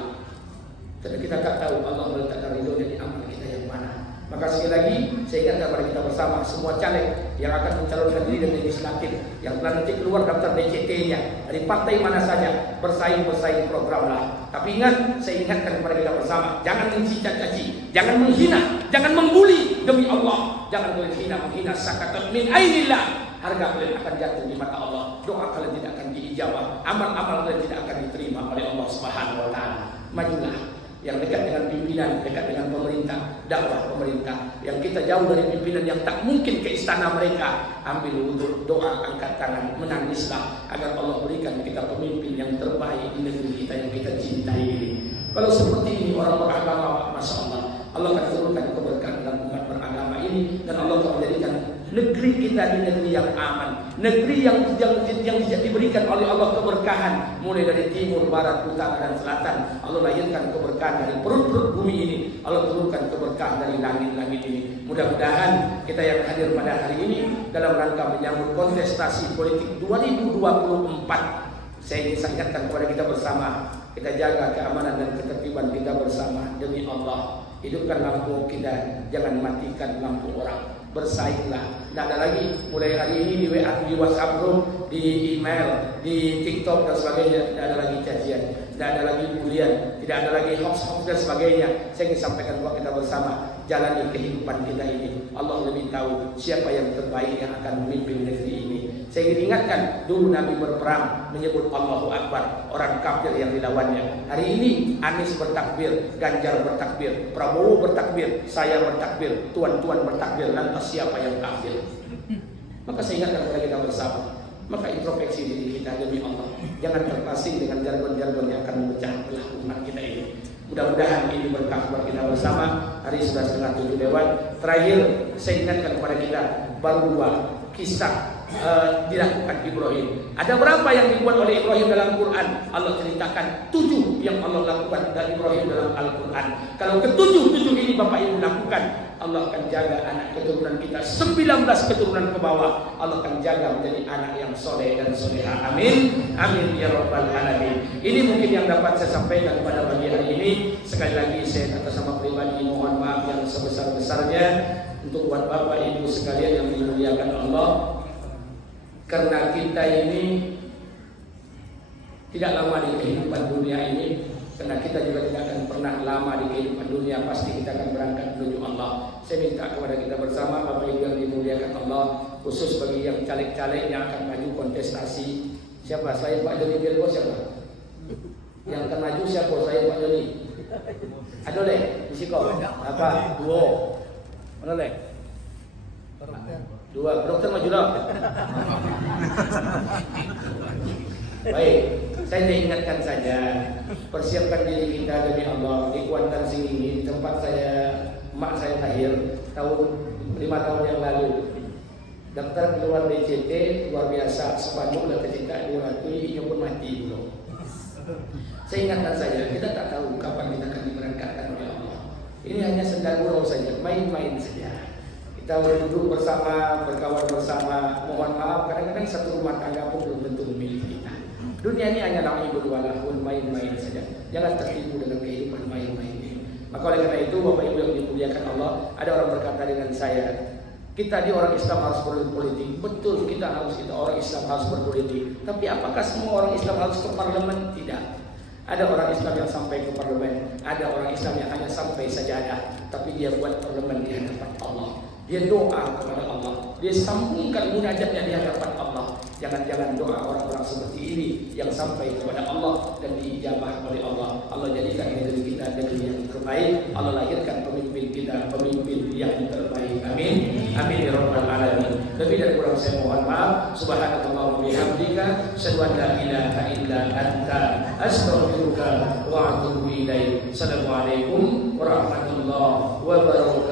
Karena kita tak tahu Allah meletakkan ridhonya di amal kita yang mana. Maka sekali lagi saya ingatkan kepada kita bersama, semua caleg yang akan mencalonkan diri dan legislatif, yang telah nanti keluar daftar DCT-nya dari partai mana saja, bersaing program lah. Tapi ingat, saya ingatkan kepada kita bersama, jangan mencaci-caci, jangan menghina, jangan membuli demi Allah, jangan menghina sakatan min ainillah. Harga kalian akan jatuh di mata Allah, doa kalian tidak akan diijabah, amal-amal kalian tidak akan diterima oleh Allah Subhanahu wa taala. Majulah. Yang dekat dengan pimpinan, dekat dengan pemerintah, dakwah pemerintah. Yang kita jauh dari pimpinan yang tak mungkin ke istana mereka, ambil wudhu, doa, angkat tangan, menangislah agar Allah berikan kita pemimpin yang terbaik di negeri kita yang kita cintai ini. Kalau seperti ini orang beragama, Masya Allah, Allah akan turunkan keberkahan dalam umat beragama ini, dan Allah akan menjadikan negeri kita di negeri yang aman, negeri yang diberikan oleh Allah keberkahan, mulai dari timur, barat, utara, dan selatan. Allah lahirkan keberkahan dari perut-perut bumi ini, Allah turunkan keberkahan dari langit-langit ini. Mudah-mudahan kita yang hadir pada hari ini dalam rangka menyambut kontestasi politik 2024, saya ingin ingatkan kepada kita bersama, kita jaga keamanan dan ketertiban kita bersama demi Allah. Hidupkan lampu kita, jangan matikan lampu orang. Bersainglah, tidak ada lagi mulai hari ini di WA, di WhatsApp group, di email, di TikTok dan sebagainya, tidak ada lagi cacian, tidak ada lagi bulian, tidak ada lagi hoax dan sebagainya. Saya ingin sampaikan buat kita bersama, jalani kehidupan kita ini. Allah lebih tahu siapa yang terbaik yang akan memimpin negeri ini. Saya ingin ingatkan dulu Nabi berperang menyebut Allahu Akbar, orang kafir yang dilawannya. Hari ini Anies bertakbir, Ganjar bertakbir, Prabowo bertakbir, saya bertakbir, tuan-tuan bertakbir, lantas siapa yang kafir? Maka saya ingatkan kepada kita bersama, maka introspeksi diri kita demi Allah. Jangan terpasing dengan jargon-jargon yang akan memecah belah umat kita ini. Mudah-mudahan ini berkah buat kita bersama. Hari sudah 6:30 lewat. Terakhir saya ingatkan kepada kita baru 2 kisah dilakukan Ibrahim. Ada berapa yang dibuat oleh Ibrahim dalam Quran? Allah ceritakan 7 yang Allah lakukan dari Ibrahim dalam Al-Quran. Kalau ke-7 ini Bapak Ibu lakukan, Allah akan jaga anak keturunan kita 19 keturunan ke bawah. Allah akan jaga menjadi anak yang soleh dan soleha. Amin. Amin ya rabbal alamin. Ini mungkin yang dapat saya sampaikan pada pagi hari ini. Sekali lagi saya atas nama pribadi mohon maaf yang sebesar-besarnya untuk buat Bapak Ibu sekalian yang dimuliakan Allah. Karena kita ini tidak lama di kehidupan dunia ini, karena kita juga tidak akan pernah lama di kehidupan dunia, pasti kita akan berangkat menuju Allah. Saya minta kepada kita bersama Bapak Ibu yang dimuliakan Allah, khusus bagi yang caleg-caleg yang akan maju kontestasi. Siapa? Saya Pak Joni Bilbo siapa? Yang akan maju siapa? Saya Pak Joni. Ada leh, bisiko. Apa? Duo. Mana leh? Dua, dokter maju dah. Baik, saya ingatkan saja, persiapkan diri kita demi Allah. Di Kuantan Singgi, tempat mak saya lahir tahun 5 tahun yang lalu. Daftar keluar DCT luar biasa, sepanduk dan tercinta 200, hijau pun mati dulu. Saya ingatkan saja, kita tak tahu kapan kita akan diberangkatkan oleh Allah. Ini hanya senda gurau saja, main-main saja. Kita duduk bersama, berkawan bersama. Mohon maaf, kadang-kadang satu rumah tangga pun belum tentu memilih kita. Dunia ini hanya la'ibun wa lahun, main-main saja. Jangan tertipu dengan kehidupan main-main ini. Maka oleh karena itu, Bapak Ibu yang dimuliakan Allah, ada orang berkata dengan saya, kita di orang Islam harus berpolitik. Betul, kita orang Islam harus berpolitik. Tapi apakah semua orang Islam harus ke parlemen? Tidak. Ada orang Islam yang sampai ke parlemen, ada orang Islam yang hanya sampai sajadah, tapi dia buat parlemen di hadapan Allah. Dia doa kepada Allah, dia sambungkan munajatnya di hadapan Allah. Jangan-jangan doa orang-orang seperti ini yang sampai kepada Allah dan diijabah oleh Allah. Allah jadikan negeri kita negeri yang terbaik. Allah lahirkan pemimpin kita pemimpin yang terbaik. Amin. Amin ya rabbal alamin. Lebih dan kurang saya mohon maaf. Subhanallah wa bihamdika, asyhadu an la ilaha illa anta, astaghfiruka wa atubu ilaik. Assalamualaikum warahmatullahi wabarakatuh.